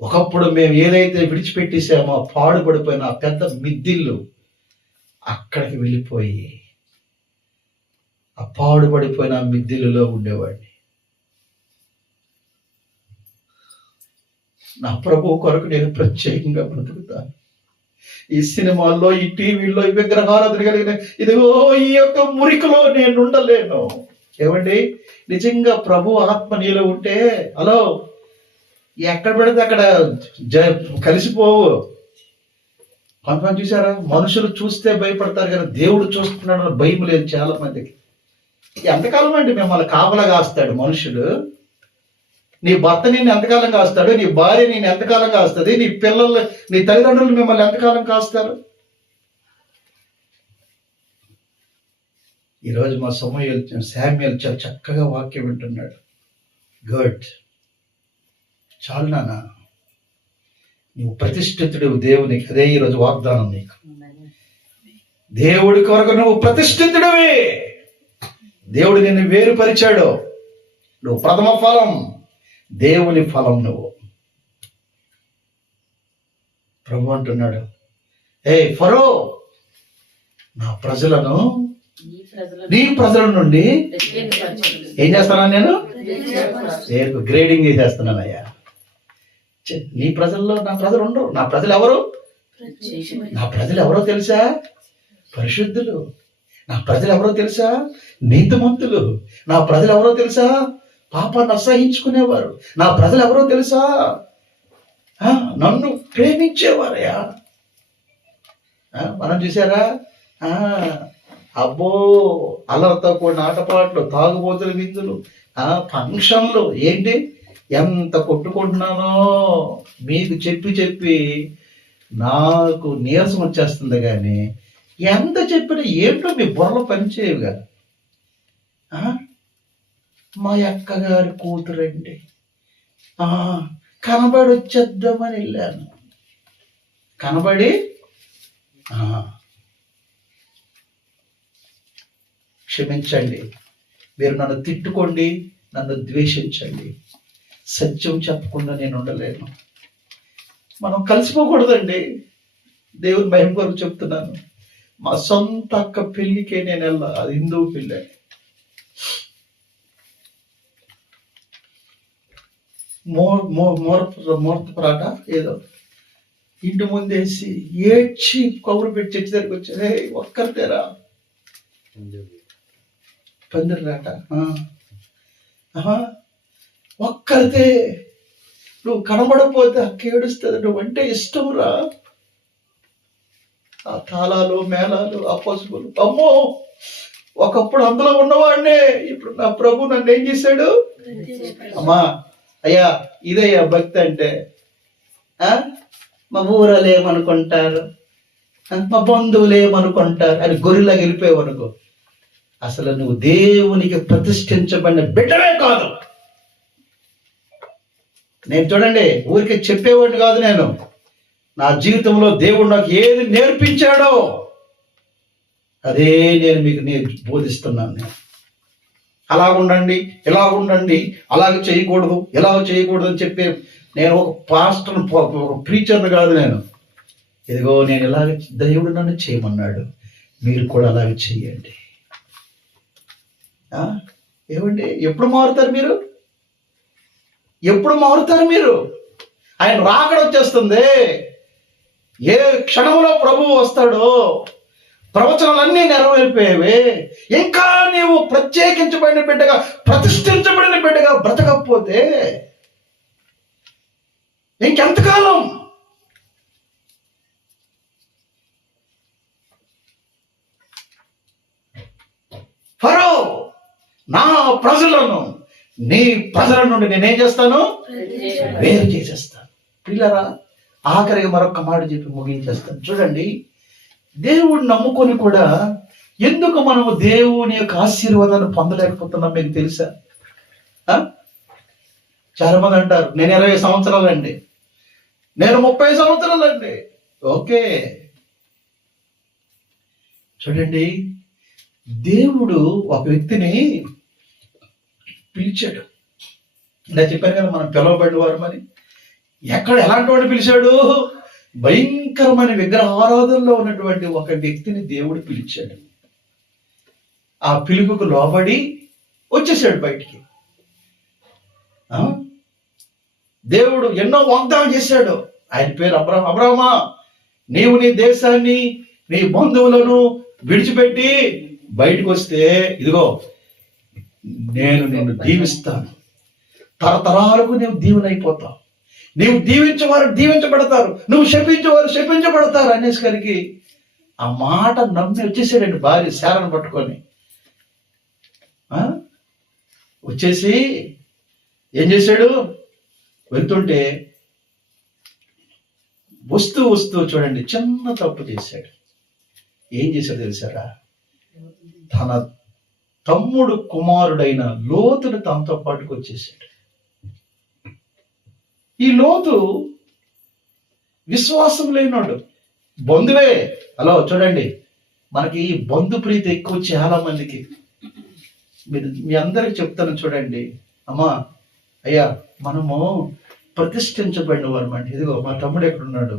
ఒకప్పుడు మేము ఏదైతే విడిచిపెట్టేసామో పాడుపడిపోయిన ఆ పెద్ద మిద్దిల్లు, అక్కడికి వెళ్ళిపోయి ఆ పాడుపడిపోయిన మిద్దిల్లులో ఉండేవాడిని. నా ప్రభు కొరకు నేను ప్రత్యేకంగా బ్రతుకుతాను. ఈ సినిమాల్లో, ఈ టీవీల్లో, ఈ విగ్రహారాధన కలిగిన ఇదిగో ఈ యొక్క మురికిలో నేను ఉండలేను. ఏమండి, నిజంగా ప్రభు ఆత్మ నీలో ఉంటే హలో ఎక్కడ పెడితే అక్కడ కలిసిపోవు. కొంతమంది చూసారా, మనుషులు చూస్తే భయపడతారు కానీ దేవుడు చూస్తున్నాడు భయం లేదు చాలా మందికి. ఎంతకాలం అండి మిమ్మల్ని కాపలా కాస్తాడు మనుషుడు? నీ భర్త నిన్ను ఎంతకాలం కాస్తాడు? నీ భార్య నేను ఎంతకాలం కాస్తుంది? నీ పిల్లలు, నీ తల్లిదండ్రులు మిమ్మల్ని ఎంతకాలం కాస్తారు? ఈరోజు మా శామ్యూయల్ చాలా చక్కగా వాక్యం వింటున్నాడు. గుడ్, చాలు నాన్న, నువ్వు ప్రతిష్ఠితుడు దేవునికి. అదే ఈరోజు వాగ్దానం నీకు. దేవుడి కొరకు నువ్వు ప్రతిష్ఠితుడివి. దేవుడు నిన్ను వేరుపరిచాడు. నువ్వు ప్రథమ ఫలం, దేవుని ఫలం నువ్వు. ప్రభు అంటున్నాడు, ఏ ఫరో, నా ప్రజలను, నీ ప్రజల నుండి ఏం చేస్తాను నేను? గ్రేడింగ్ చేస్తున్నానయ్యా. నీ ప్రజల్లో నా ప్రజలు ఉండరు. నా ప్రజలు ఎవరు? నా ప్రజలు ఎవరో తెలుసా? పరిశుద్ధులు. నా ప్రజలు ఎవరో తెలుసా? నీతిమంతులు. నా ప్రజలు ఎవరో తెలుసా? పాపాన్ని అసహించుకునేవారు. నా ప్రజలు ఎవరో తెలుసా? నన్ను ప్రేమించేవారయ్యా. మనం చూసారా, అబ్బో అల్లరితో కూడిన ఆటపాట్లు, తాగుబోతుల విందులు, ఫంక్షన్లు, ఏంటి ఎంత కొట్టుకుంటున్నానో మీకు చెప్పి చెప్పి నాకు నీరసం వచ్చేస్తుంది. కానీ ఎంత చెప్పినా ఏంటో మీ బుర్రలో పనిచేయవుగా. మా అక్కగారి కూతురండి, కనబడి వచ్చేద్దామని వెళ్ళాను. కనబడి క్షమించండి, మీరు నన్ను తిట్టుకోండి, నన్ను ద్వేషించండి, సత్యం చెప్పకుండా నేను ఉండలేను. మనం కలిసిపోకూడదండి. దేవుని భయం కొరకు చెప్తున్నాను. మా సొంత అక్క పెళ్లికే నేను వెళ్ళా, అది హిందువు పెళ్ళి. మూర్త పరాట ఏదో ఇంటి ముందేసి ఏడ్చి కౌరు పెట్టి చర్చి దగ్గరికి వచ్చారు. ఒక్కరితేరా పందిరాట, ఒక్కరితే. నువ్వు కనబడపోతే అక్క ఏడుస్తుంది. నువ్వు అంటే ఇష్టంరా. ఆ తాళాలు, మేళాలు, ఆ పసుపులు, అమ్మో ఒకప్పుడు అందులో ఉన్నవాడినే. ఇప్పుడు నా ప్రభు నన్ను ఏం చేశాడు? అమ్మా, అయ్యా, ఇదయ్యా భక్తి అంటే. మా ఊరలు ఏమనుకుంటారు, మా బంధువులు ఏమనుకుంటారు అని గొర్రెలా గెలిపోయావు అనుకో, అసలు నువ్వు దేవునికి ప్రతిష్ఠించబడిన బిడ్డవే కాదు. నేను చూడండి ఊరికే చెప్పేవాడిని కాదు, నేను నా జీవితంలో దేవుడు నాకు ఏది నేర్పించాడో అదే నేను మీకు బోధిస్తున్నాను. నేను అలా ఉండండి, ఇలా ఉండండి, అలాగ చేయకూడదు, ఇలా చేయకూడదు అని చెప్పే నేను ఒక పాస్టర్, ఒక ప్రీచర్ని కాదు నేను. ఇదిగో నేను ఇలాగ దేవుడు నన్ను చేయమన్నాడు, మీరు కూడా అలాగే చెయ్యండి. ఏమండి, ఎప్పుడు మారుతారు మీరు? ఎప్పుడు మారుతారు మీరు? ఆయన రాకడ వచ్చేస్తుంది. ఏ క్షణంలో ప్రభువు వస్తాడో, ప్రవచనాలన్నీ నెరవేరిపోయేవి. ఇంకా నీవు ప్రత్యేకించబడిన బిడ్డగా, ప్రతిష్ఠించబడిన బిడ్డగా బ్రతకపోతే ఇంకెంతకాలం? ఫరో, నా ప్రజలను నీ ప్రజల నుండి నేనేం చేస్తాను? వేరు చేసేస్తాను. పిల్లరా, ఆఖరికి మరొక మాట చెప్పి ముగించేస్తాను. చూడండి, దేవుడు నమ్ముకొని కూడా ఎందుకు మనము దేవుని యొక్క ఆశీర్వాదాన్ని పొందలేకపోతున్నాం మీకు తెలుసా? చాలా మంది అంటారు, నేను 20 సంవత్సరాలండి, నేను 30 సంవత్సరాలండి. ఓకే, చూడండి, దేవుడు ఒక వ్యక్తిని పిలిచాడు. ఇలా చెప్పాను కదా, మనం పిలవబడిన వారు మరి. ఎక్కడ ఎలాంటి వాడిని పిలిచాడు? భయంకరమైన విగ్రహారాధనలో ఉన్నటువంటి ఒక వ్యక్తిని దేవుడు పిలిచాడు. ఆ పిలుపుకు లోబడి వచ్చేసాడు బయటికి. దేవుడు ఎన్నో వాగ్దానం చేశాడు. ఆయన పేరు అబ్రామా, నీవు నీ దేశాన్ని, నీ బంధువులను విడిచిపెట్టి బయటకు వస్తే ఇదిగో నేను నిన్ను దీవిస్తాను, తరతరాలకు నీవు దీవెనైపోతావు, నీవు దీవించేవారు దీవించబడతారు, నువ్వు శపించేవారు శపించబడతారు అనేసరికి ఆ మాట నమ్మి వచ్చేసాడండి భార్య శారను పట్టుకొని. వచ్చేసి ఏం చేశాడు? వెళ్తుంటే వస్తూ చూడండి చిన్న తప్పు చేశాడు. ఏం చేశాడు తెలుసారా? తన తమ్ముడు కుమారుడైన లోతును తనతో పాటుకొచ్చేసాడు. ఈ లోతు విశ్వాసం లేనాడు, బంధువే. హలో చూడండి, మనకి ఈ బంధు ప్రీతి ఎక్కువ చాలా మందికి. మీ అందరికి చెప్తాను చూడండి, అమ్మా అయ్యా మనము ప్రతిష్ఠించబడిన వారు అండి. ఇదిగో మా తమ్ముడు ఎక్కడున్నాడు,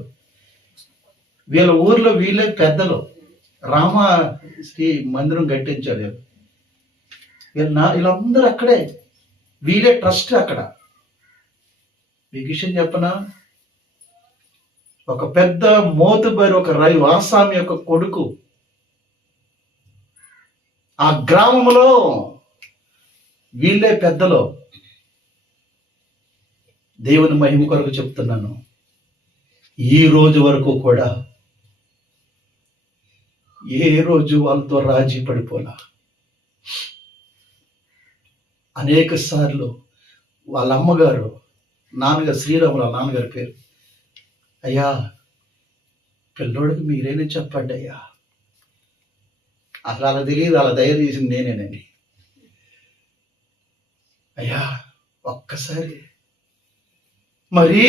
వీళ్ళ ఊర్లో వీళ్ళే పెద్దలు, రామశ్రీ మందిరం కట్టించారు వీళ్ళందరూ అక్కడే, వీళ్ళే ట్రస్ట్ అక్కడ. మీకు విషయం చెప్పనా, ఒక పెద్ద మోతుబరి, ఒక ఆసామి యొక్క కొడుకు ఆ గ్రామంలో వీళ్ళే పెద్దలు. దేవుని మహిమ కొరకు చెప్తున్నాను, ఈ రోజు వరకు కూడా ఏ రోజు వాళ్ళతో రాజీ పడిపోలా. అనేక సార్లు వాళ్ళ అమ్మగారు, నాన్నగారు, శ్రీరాముల నాన్నగారి పేరు, అయ్యా పిల్లోడికి మీరేనే చెప్పండి అయ్యా, అసలు అలా తెలియదు, అలా దయ చేసింది నేనేనండి. అయ్యా ఒక్కసారి మరీ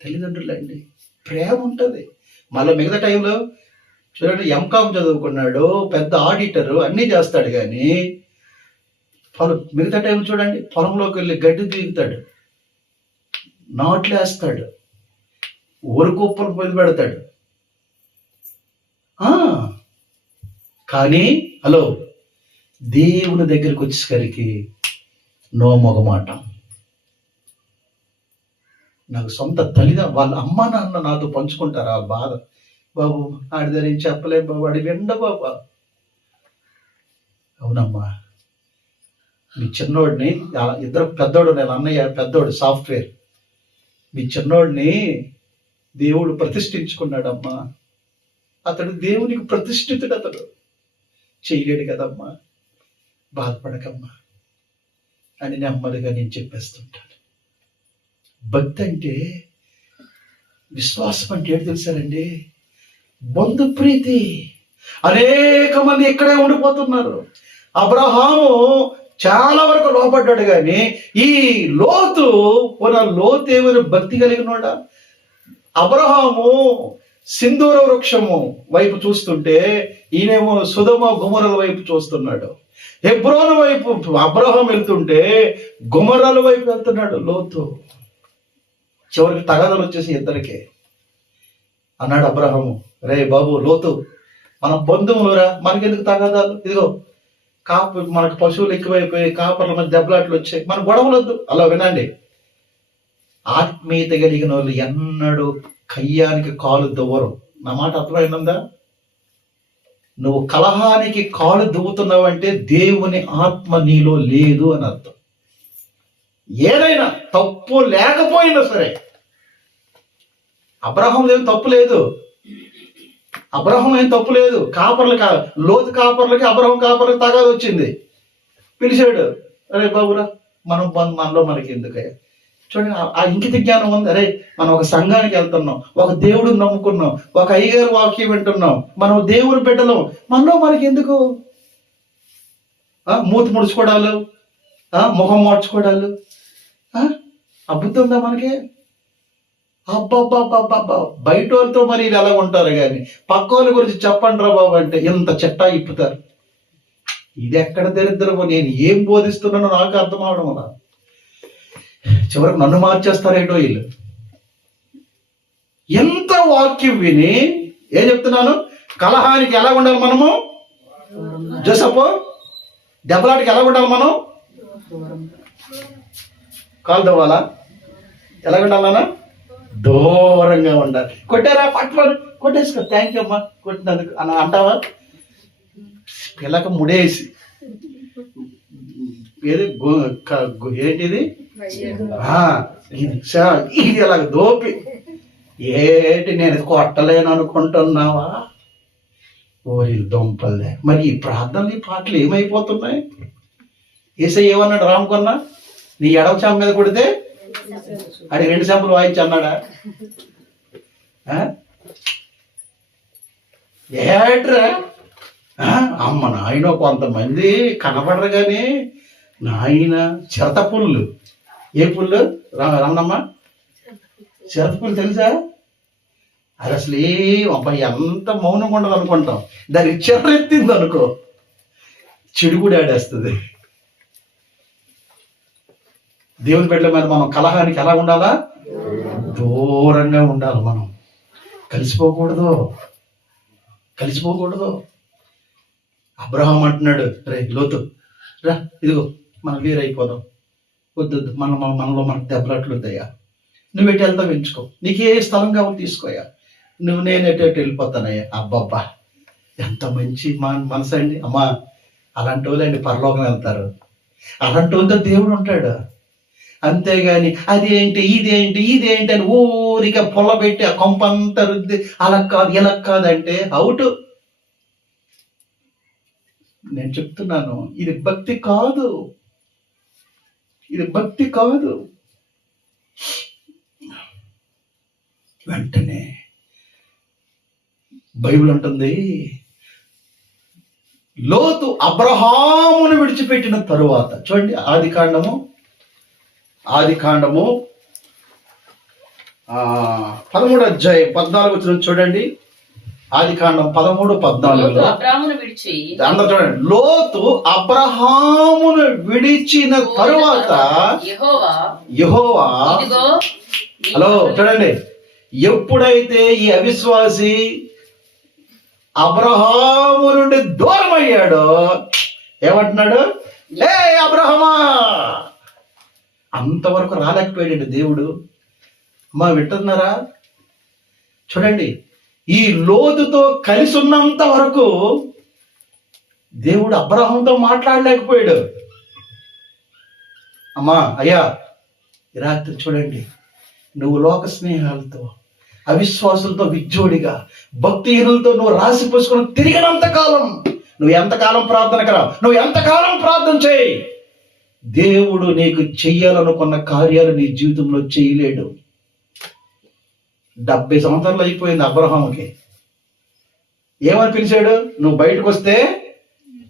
తల్లిదండ్రులండి ప్రేమ ఉంటుంది. మళ్ళీ మిగతా టైంలో చూడండి, ఎంకామ్ చదువుకున్నాడు, పెద్ద ఆడిటర్, అన్నీ చేస్తాడు, కానీ మిగతా టైం చూడండి పొలంలోకి వెళ్ళి గడ్డి తీగుతాడు, నాట్లేస్తాడు, ఊరుకుప్పలు పొంది పెడతాడు. కానీ హలో దేవుని దగ్గరికి వచ్చేసరికి నో మొగమాటం. నాకు సొంత తల్లిదండ్రులు, వాళ్ళ అమ్మ నాన్న నాతో పంచుకుంటారు ఆ బాధ. బాబు ఆడి దగ్గర ఏం చెప్పలే బాబు, ఆడి వెండ బాబా. అవునమ్మా, మీ చిన్నోడిని, ఇద్దరు పెద్దోడు, నేను అన్నయ్య పెద్దోడు సాఫ్ట్వేర్, మీ చిన్నోడిని దేవుడు ప్రతిష్ఠించుకున్నాడమ్మా, అతడు దేవునికి ప్రతిష్ఠితుడు, అతడు చేయలేడు కదమ్మా, బాధపడకమ్మా అని నెమ్మదిగా నేను చెప్పేస్తుంటాను. భక్తి అంటే, విశ్వాసం అంటే ఏంటి తెలుసారండి? బంధు ప్రీతి. అనేక మంది ఇక్కడే ఉండిపోతున్నారు. అబ్రహాము చాలా వరకు లోపడ్డాడు. కానీ ఈ లోతు ఏమైనా భక్తి కలిగినోడా? అబ్రహాము సింధూర వృక్షము వైపు చూస్తుంటే ఈయనేమో సుధమ గుమరల వైపు చూస్తున్నాడు. హెబ్రోను వైపు అబ్రహాం వెళ్తుంటే గుమరాల వైపు వెళ్తున్నాడు లోతు. చివరికి తగాదాలు వచ్చేసి ఇద్దరికి. అన్నాడు అబ్రహాము, రే బాబు లోతు, మన బంధువులురా, మనకెందుకు తగాదాలు? ఇదిగో మనకు పశువులు ఎక్కువైపోయి కాపర్ల మధ్య దెబ్బలాట్లు వచ్చాయి, మన గొడవలొద్దు. అలా వినండి, ఆత్మీయత కలిగిన వాళ్ళు ఎన్నడూ కయ్యానికి కాలు దువ్వరు. నా మాట అర్థమైందా? నువ్వు కలహానికి కాలు దువ్వుతున్నావంటే దేవుని ఆత్మ నీలో లేదు అని అర్థం. ఏదైనా తప్పు లేకపోయినా సరే, అబ్రహాం ఏం తప్పు లేదు, లోతు కాపర్లకి అబ్రహాం కాపర్లకి తగాదు వచ్చింది. పిలిచాడు, అరే బాబురా మనలో మనకి ఎందుకయ్యా? చూడండి, ఆ ఇంకిత జ్ఞానం ఉంది. అరే మనం ఒక సంఘానికి వెళ్తున్నాం, ఒక దేవుడిని నమ్ముకున్నాం, ఒక అయ్యగారు వాక్యం వింటున్నాం, మనం దేవుని బిడ్డలం, మనలో మనకి ఎందుకు మూతి ముడుచుకోవడాలు, ముఖం మార్చుకోవడాలు? అబుద్ధి ఉందా మనకి? అబ్బాబ్బాబ్బాబ్బా, బయట వాళ్ళతో మరి ఇది ఎలా ఉంటారు, కానీ పక్క వాళ్ళ గురించి చెప్పండి రా బాబు అంటే ఇంత చెట్టా ఇప్పుతారు. ఇది ఎక్కడ దరిద్రమో, నేను ఏం బోధిస్తున్నానో నాకు అర్థం అవడం అలా. చివరికి నన్ను మార్చేస్తారేటో వీళ్ళు. ఎంత వాక్యం విని ఏం చెప్తున్నాను? కలహానికి ఎలా ఉండాలి మనము? జోసఫ్ దెబ్బలాటికి ఎలా ఉండాలి మనం? కాలు దవ్వాలా? ఎలా ఉండాలన్నా? దూరంగా ఉండాలి. కొట్టారా పట్ల కొట్టేసుకో, థ్యాంక్ యూ అమ్మా కొట్టినందుకు అని అంటావా? పిల్లక ముడేసి ఏది ఏంటిది ఇది అలాగ దోపి ఏంటి నేను కొట్టలేను అనుకుంటున్నావా? ఓరి దొంపలే. మరి ఈ ప్రార్థనలు ఈ పాటలు ఏమైపోతున్నాయి? ఏసై ఏమన్నాడు రామకొన్నా? నీ ఎడవ చాప మీద కొడితే అది 2 చేపలు వాయించి అన్నాడా? ఏట్రా అమ్మ నాయన, కొంతమంది కనపడరు కానీ నాయన చిరత పుల్లు. ఏ పుల్లు రమణమ్మ? చిరత పుల్లు తెలుసా? అది అసలు అబ్బాయి ఎంత మౌనంగా ఉండదు అనుకుంటాం, దానికి చిర్రెత్తింది అనుకో చెడుగుడు ఆడేస్తుంది. దేవుని బిడ్డల మీద మనం కలహానికి ఎలా ఉండాలా? దూరంగా ఉండాలి. మనం కలిసిపోకూడదు. అబ్రహాం అంటున్నాడు, రే లోతు రా, ఇదిగో మనం వేరైపోదాం, వద్దు మనలో మనకు దెబ్బలాట్లు వద్దయ్యా, నువ్వు ఎటు వెళ్తావు ఎంచుకో, నీకు ఏ స్థలం కావాలి తీసుకోయా, నేను ఎటు వెళ్ళిపోతానయ్యా. అబ్బబ్బా ఎంత మంచి మనసు అండి. అమ్మా అలాంటి వాళ్ళండి పరలోకం వెళ్తారు, అలాంటి వాళ్ళతో దేవుడు ఉంటాడు. అంతేగాని అదేంటి ఇదేంటి అని ఊరిక పొల్ల పెట్టి ఆ కొంపంతా రుద్ది అలా కాదు ఇలా కాదంటే అవుట్. నేను చెప్తున్నాను, ఇది భక్తి కాదు. వెంటనే బైబిల్ అంటుంది, లోతు అబ్రహామును విడిచిపెట్టిన తరువాత, చూడండి ఆది కాండము 13వ అధ్యాయం 14 చూడండి. ఆది కాండం 13:14 అందరూ చూడండి. లోతు అబ్రహామును విడిచిన తరువాత యెహోవా హలో చూడండి, ఎప్పుడైతే ఈ అవిశ్వాసి అబ్రహాము నుండి దూరం అయ్యాడో ఏమంటున్నాడు? ఏ అబ్రహమా, అంతవరకు రాలేకపోయాడు దేవుడు. అమ్మా వింటున్నారా? చూడండి, ఈ లోతుతో కలిసి ఉన్నంత వరకు దేవుడు అబ్రహాంతో మాట్లాడలేకపోయాడు. అమ్మా అయ్యా ఈ రాత్రి చూడండి, నువ్వు లోక స్నేహాలతో అవిశ్వాసులతో విజ్జోడిగా భక్తిహీనులతో నువ్వు రాసి పోసుకుని తిరిగినంత కాలం నువ్వు ఎంతకాలం ప్రార్థన చేయి, దేవుడు నీకు చెయ్యాలనుకున్న కార్యాలు నీ జీవితంలో చేయలేడు. 70 సంవత్సరాలు అయిపోయింది అబ్రహాముకి. ఏమని పిలిచాడు? నువ్వు బయటకు వస్తే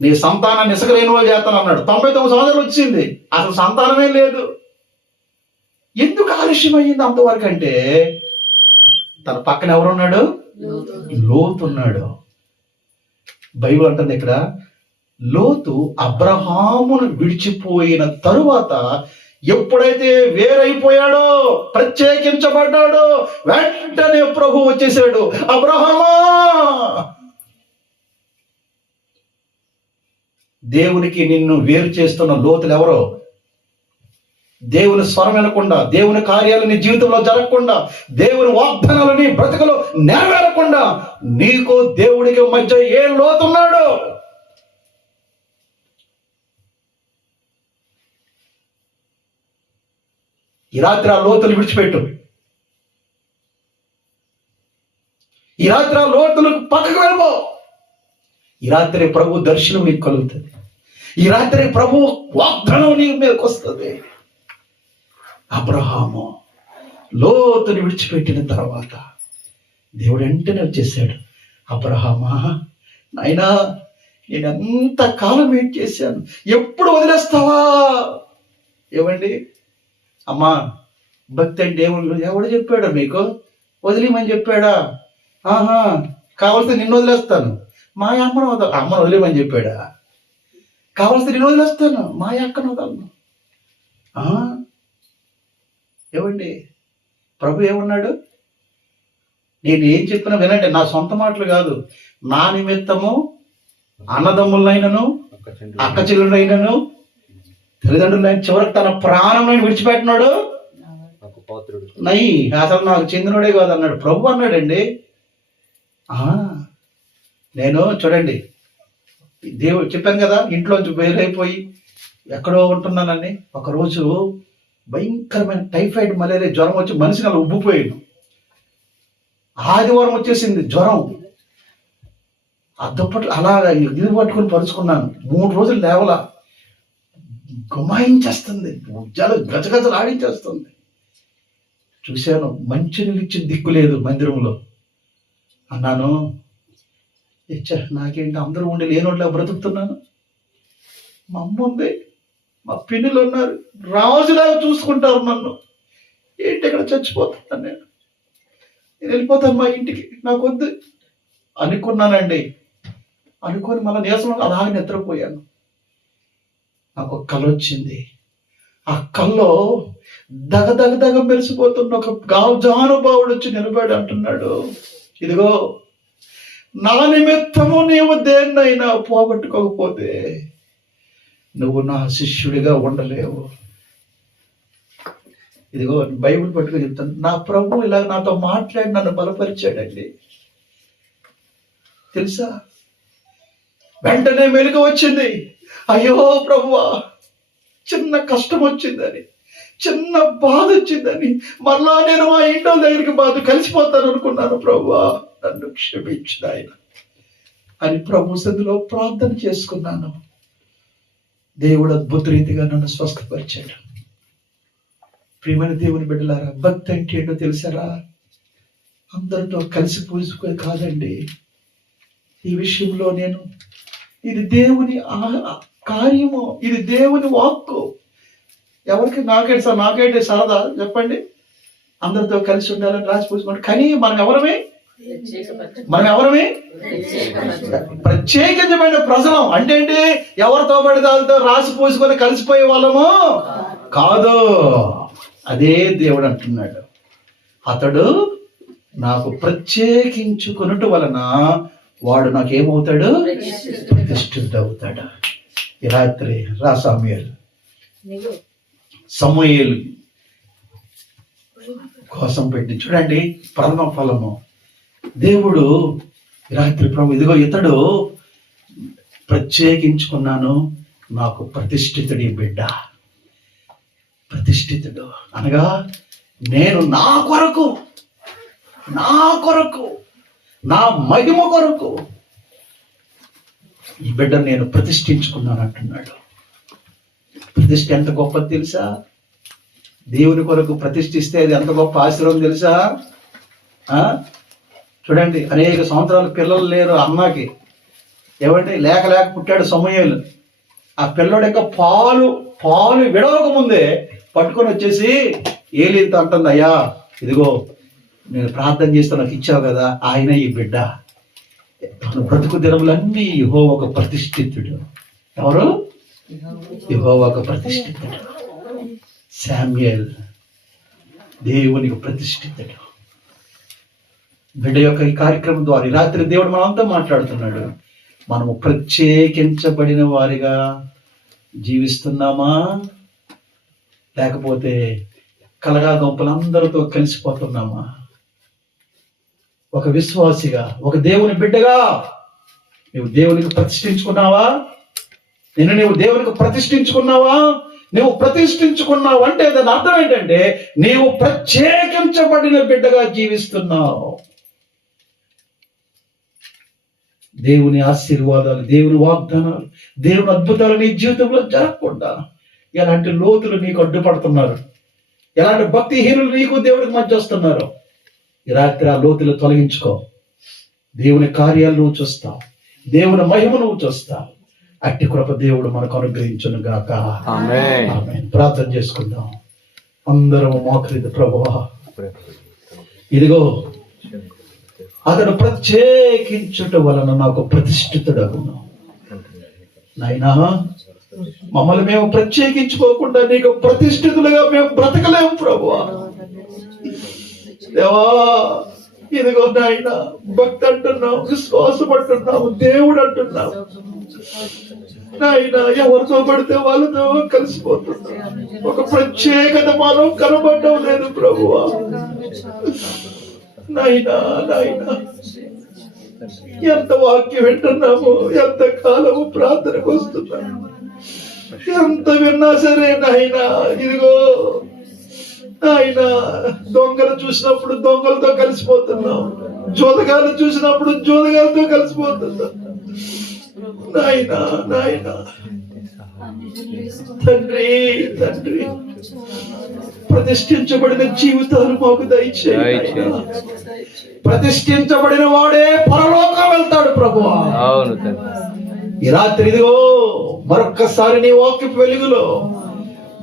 నీ సంతానాన్ని ఇసుక లేని వాళ్ళు చేస్తాను అన్నాడు. 99 సంవత్సరాలు వచ్చింది, అసలు సంతానమే లేదు. ఎందుకు ఆలస్యం అయ్యింది అంతవరకు అంటే తన పక్కన ఎవరున్నాడు? లోతు ఉన్నాడు. బైబిల్ అంటుంది ఇక్కడ, లోతు అబ్రహామును విడిచిపోయిన తరువాత ఎప్పుడైతే వేరైపోయాడో, ప్రత్యేకించబడ్డాడో, వెంటనే ప్రభు వచ్చేసాడు. అబ్రహామా, దేవునికి నిన్ను వేరు చేస్తున్న లోతులు ఎవరో? దేవుని స్వరం వినకుండా, దేవుని కార్యాలు నీ జీవితంలో జరగకుండా, దేవుని వాగ్దానాలు నీ బ్రతుకులో నెరవేరకుండా నీకు దేవుడికి మధ్య ఏ లోతున్నాడు? ఈ రాత్రి ఆ లోతులు విడిచిపెట్టు. ఈ రాత్రి ఆ లోతులు పక్కకు వెళ్ళిపో. ఈ రాత్రి ప్రభు దర్శనం నీకు కలుగుతుంది. ఈ రాత్రి ప్రభు వాగ్దానం నీ మీదకి వస్తుంది. అబ్రహాము లోతుని విడిచిపెట్టిన తర్వాత దేవుడు వెంటనే వచ్చేసాడు. అబ్రహామా, నాయనా, నేను ఎంత కాలం వెయిట్ చేశాను, ఎప్పుడు వదిలేస్తావా? ఏమండి అమ్మా, భక్తి అంటే ఎవడు చెప్పాడా మీకు? వదిలేమని చెప్పాడా? కావలసి నిన్ను వదిలేస్తాను, మా అమ్మను వదిలేమని చెప్పాడా? కావలసి నిన్ను వదిలేస్తాను, మా అక్కను వదలను. ఏమండి, ప్రభు ఏమన్నాడు? నేను ఏం చెప్పినా వినండి, నా సొంత మాటలు కాదు. నా నిమిత్తము అన్నదమ్ములైనను, అక్క చెల్లెలైనను, తల్లిదండ్రులైన, చివరికి తన ప్రాణం విడిచిపెట్టినాడు. నై అసలు నాకు చెందినోడే కాదు అన్నాడు. ప్రభు అన్నాడండి. నేను చూడండి, దేవుడు చెప్పాను కదా, ఇంట్లోంచి వేరైపోయి ఎక్కడో ఉంటున్నానని. ఒకరోజు భయంకరమైన టైఫాయిడ్, మలేరియా జ్వరం వచ్చి మనిషిని అలా ఉబ్బిపోయాడు. ఆదివారం వచ్చేసింది జ్వరం. ఆ దుప్పట్లు అలాగా ఇది పట్టుకుని పరుచుకున్నాను. 3 రోజులు లేవలా, గుమాయించేస్తుంది, గజగజలు ఆడించేస్తుంది. చూశాను, మంచినీళ్ళు ఇచ్చిన దిక్కు లేదు మందిరంలో. అన్నాను, నాకేంటి అందరూ ఉండి లేనోట్లా బ్రతుకుతున్నాను. మా అమ్మ ఉంది, మా పిన్నులు ఉన్నారు, రాజులాగా చూసుకుంటారు నన్ను. ఏంటి ఇక్కడ చచ్చిపోతున్నాను, నేను వెళ్ళిపోతాను మా ఇంటికి, నాకు వద్దు అనుకున్నానండి. అనుకొని మళ్ళీ నీరసం అలాగే నిద్రపోయాను. నాకు ఒక కళ వచ్చింది. ఆ కల్లో దగ మెరిసిపోతున్న ఒక గాజానుభావుడు వచ్చి నిలబడి అంటున్నాడు, ఇదిగో నా నిమిత్తము నీవు దేన్నైనా పోగొట్టుకోకపోతే నువ్వు నా శిష్యుడిగా ఉండలేవు. ఇదిగో బైబిల్ పట్టుకుని చెప్తాను, నా ప్రభు ఇలా నాతో మాట్లాడి నన్ను బలపరిచాడండి. తెలుసా, వెంటనే మెలుగు వచ్చింది. అయ్యో ప్రభువా, చిన్న కష్టం వచ్చిందని, చిన్న బాధ వచ్చిందని, మరలా నేను మా ఇంట్లో దగ్గరికి కలిసిపోతాను అనుకున్నాను. ప్రభువా, నన్ను క్షమించు నాయన అని ప్రభు సన్నిధిలో ప్రార్థన చేసుకున్నాను. దేవుడు అద్భుత రీతిగా నన్ను స్వస్థపరిచాడు. ప్రియమైన దేవుని బిడ్డలారా, భక్తి అంటే ఏంటో తెలుసారా? అందరితో కలిసి పూజుకొని కాదండి. ఈ విషయంలో నేను, ఇది దేవుని కార్యము, ఇది దేవుని వాక్కు. ఎవరికి నాకేంటి సరదా చెప్పండి? అందరితో కలిసి ఉండాలని రాసి పూసుకోండి. కానీ మనం ఎవరమే ప్రత్యేకించబడిన ప్రజలం. అంటే ఏంటి? ఎవరితో పడితే వాళ్ళతో రాసి పూసుకొని కలిసిపోయే వాళ్ళము కాదు. అదే దేవుడు అంటున్నాడు, అతడు నాకు ప్రత్యేకించుకొనుట వలన వాడు నాకేమవుతాడు? ప్రతిష్ఠితుడవుతాడు. ఈ రాత్రి సమూయేలు కోసం పెట్టి చూడండి, ప్రథమ ఫలము దేవుడు. రాత్రి ప్రభు, ఇదిగో ఇతడు ప్రత్యేకించుకున్నాను, నాకు ప్రతిష్ఠితుడి బిడ్డ. ప్రతిష్ఠితుడు అనగా నేను నా కొరకు, నా మహిమ కొరకు ఈ బిడ్డను నేను ప్రతిష్ఠించుకున్నాను అంటున్నాడు. ప్రతిష్ఠ ఎంత గొప్పది తెలుసా? దేవుని కొరకు ప్రతిష్ఠిస్తే అది ఎంత గొప్ప ఆశీర్వాదం తెలుసా? చూడండి, అనేక సంవత్సరాలు పిల్లలు లేరు అమ్మకి. ఏమంటే లేక లేక పుట్టాడు సమూయేలు. ఆ పిల్లడు యొక్క పాలు విడవక ముందే పట్టుకొని వచ్చేసి ఏలీతో అంటుంది, అయ్యా ఇదిగో నేను ప్రార్థన చేస్తే నాకు ఇచ్చావు కదా, ఆయన ఈ బిడ్డ. తన బ్రతుకు దినములన్నీ యెహోవాకు ప్రతిష్ఠితుడు. ఎవరు? యెహోవాకు ప్రతిష్ఠితుడు. శామ్యూయల్ దేవునికి ప్రతిష్ఠితుడు. బిడ్డ యొక్క ఈ కార్యక్రమం ద్వారా ఈ రాత్రి దేవుడు మనంతా మాట్లాడుతున్నాడు. మనము ప్రత్యేకించబడిన వారిగా జీవిస్తున్నామా, లేకపోతే కలగా గొప్పలందరితో కలిసిపోతున్నామా? ఒక విశ్వాసిగా, ఒక దేవుని బిడ్డగా నువ్వు దేవునికి ప్రతిష్ఠించుకున్నావా? నువ్వు దేవునికి ప్రతిష్ఠించుకున్నావా? నువ్వు ప్రతిష్ఠించుకున్నావు అంటే దాని అర్థం ఏంటంటే నీవు ప్రత్యేకించబడిన బిడ్డగా జీవిస్తున్నావు. దేవుని ఆశీర్వాదాలు, దేవుని వాగ్దానాలు, దేవుని అద్భుతాలు నీ జీవితంలో జరగకుండా ఎలాంటి లోతులు నీకు అడ్డుపడుతున్నారు, ఎలాంటి భక్తిహీనులు నీకు దేవుడికి మధ్య వస్తున్నారు, ఈ రాత్రి ఆ లోతులు తొలగించుకో. దేవుని కార్యాలు నువ్వు చూస్తావు, దేవుని మహిమ నువ్వు చూస్తావు. అట్టి కృప దేవుడు మనకు అనుగ్రహించును గాక. ఆమేన్. ప్రార్థన చేసుకుందాం అందరం మోకరిద్దాం. ప్రభువా, ఇదిగో అతను ప్రత్యేకించుట వలన నాకు ప్రతిష్ఠితుడగును. నాయనా, మమ్మల్ని మేము ప్రత్యేకించుకోకుండా నీకు ప్రతిష్ఠితులుగా మేము బ్రతకలేము ప్రభువా. దేవా, ఇదిగో నాయన భక్తి అంటున్నావు, విశ్వాసం అంటున్నావు, దేవుడు అంటున్నావు. నాయన ఎవరితో పడితే వాళ్ళతో కలిసిపోతున్నాం. ఒక ప్రత్యేకత మాలో కనబడడం లేదు ప్రభువా. నాయనా నాయనా, ఎంత వాక్యం వింటున్నాము, ఎంత కాలము ప్రార్థనకు వస్తున్నాము, ఎంత విన్నా సరే నాయనా, ఇదిగో ఆయన దొంగలు చూసినప్పుడు దొంగలతో కలిసిపోతున్నాం, జోదగాలు చూసినప్పుడు జోదగాలతో కలిసిపోతున్నాం. నాయనా నాయనా, తండ్రి తండ్రి, ప్రతిష్ఠించబడిన జీవితాలు మాకు దయచేయండి. ప్రతిష్ఠించబడిన వాడే పరలోకం వెళ్తాడు ప్రభువా. ఈ రాత్రి ఇదిగో మరొక్కసారి నీ వాక్యపు వెలుగులో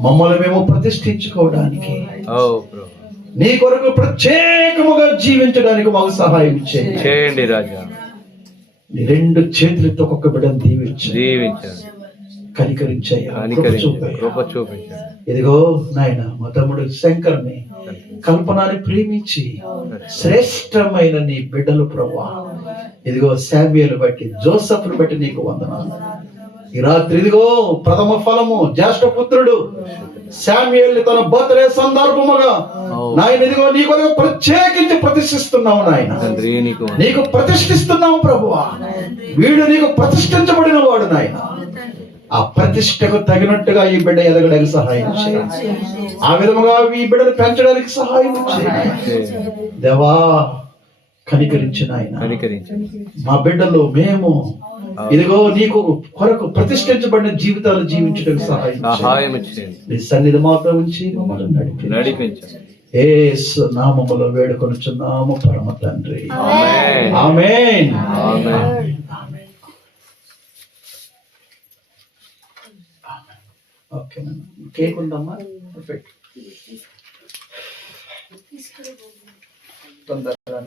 మమ్మల్ని మేము ప్రతిష్ఠించుకోవడానికి, నీ కొరకు ప్రత్యేకముగా జీవించడానికి మాకు సహాయం చేయండి రాజా. నీ రెండు చేతులతో ఒక్కొక్క బిడ్డను దీవించండి, కనికరించయ్యా, కృప చూపయ్యా. ఇదిగో నాయన మా తమ్ముడు శంకర్ని, కల్పనాన్ని ప్రేమించి శ్రేష్టమైన నీ బిడ్డలు ప్రభువా. ఇదిగో శామ్యూయల్ బట్టి, జోసెఫ్ను బట్టి నీకు వందనాలు. ఈ రాత్రి ఇదిగో ప్రథమ ఫలము జ్యేష్ఠ పుత్రుడు శామ్యూయల్ తన బర్త్డే సందర్భముగా నాయన ఇదిగో నీ కొరకు ప్రత్యేకించి ప్రతిష్ఠిస్తున్నావు నాయన, నీకు ప్రతిష్ఠిస్తున్నావు ప్రభువా. వీడు నీకు ప్రతిష్ఠించబడిన వాడు నాయన. ఆ ప్రతిష్టకు తగినట్టుగా ఈ బిడ్డ ఎదగడానికి సహాయం చేయండి. ఆ విధముగా ఈ బిడ్డను పెంచడానికి సహాయం చేయండి దేవా. కనికరించిన ఆయన మా బిడ్డలు మేము ఇదిగో నీకు కొరకు ప్రతిష్ఠించబడిన జీవితాలు జీవించడానికి సహాయం చేయండి. నీ సన్నిధి మాతో ఉంచి మమ్మల్ని నడిపించండి. యేసు నామములో వేడుకొనుచున్నాము పరమ తండ్రి. ఆమేన్. ఓకే, కేక్ ఉందమ్మా, పర్ఫెక్ట్. తొందరగా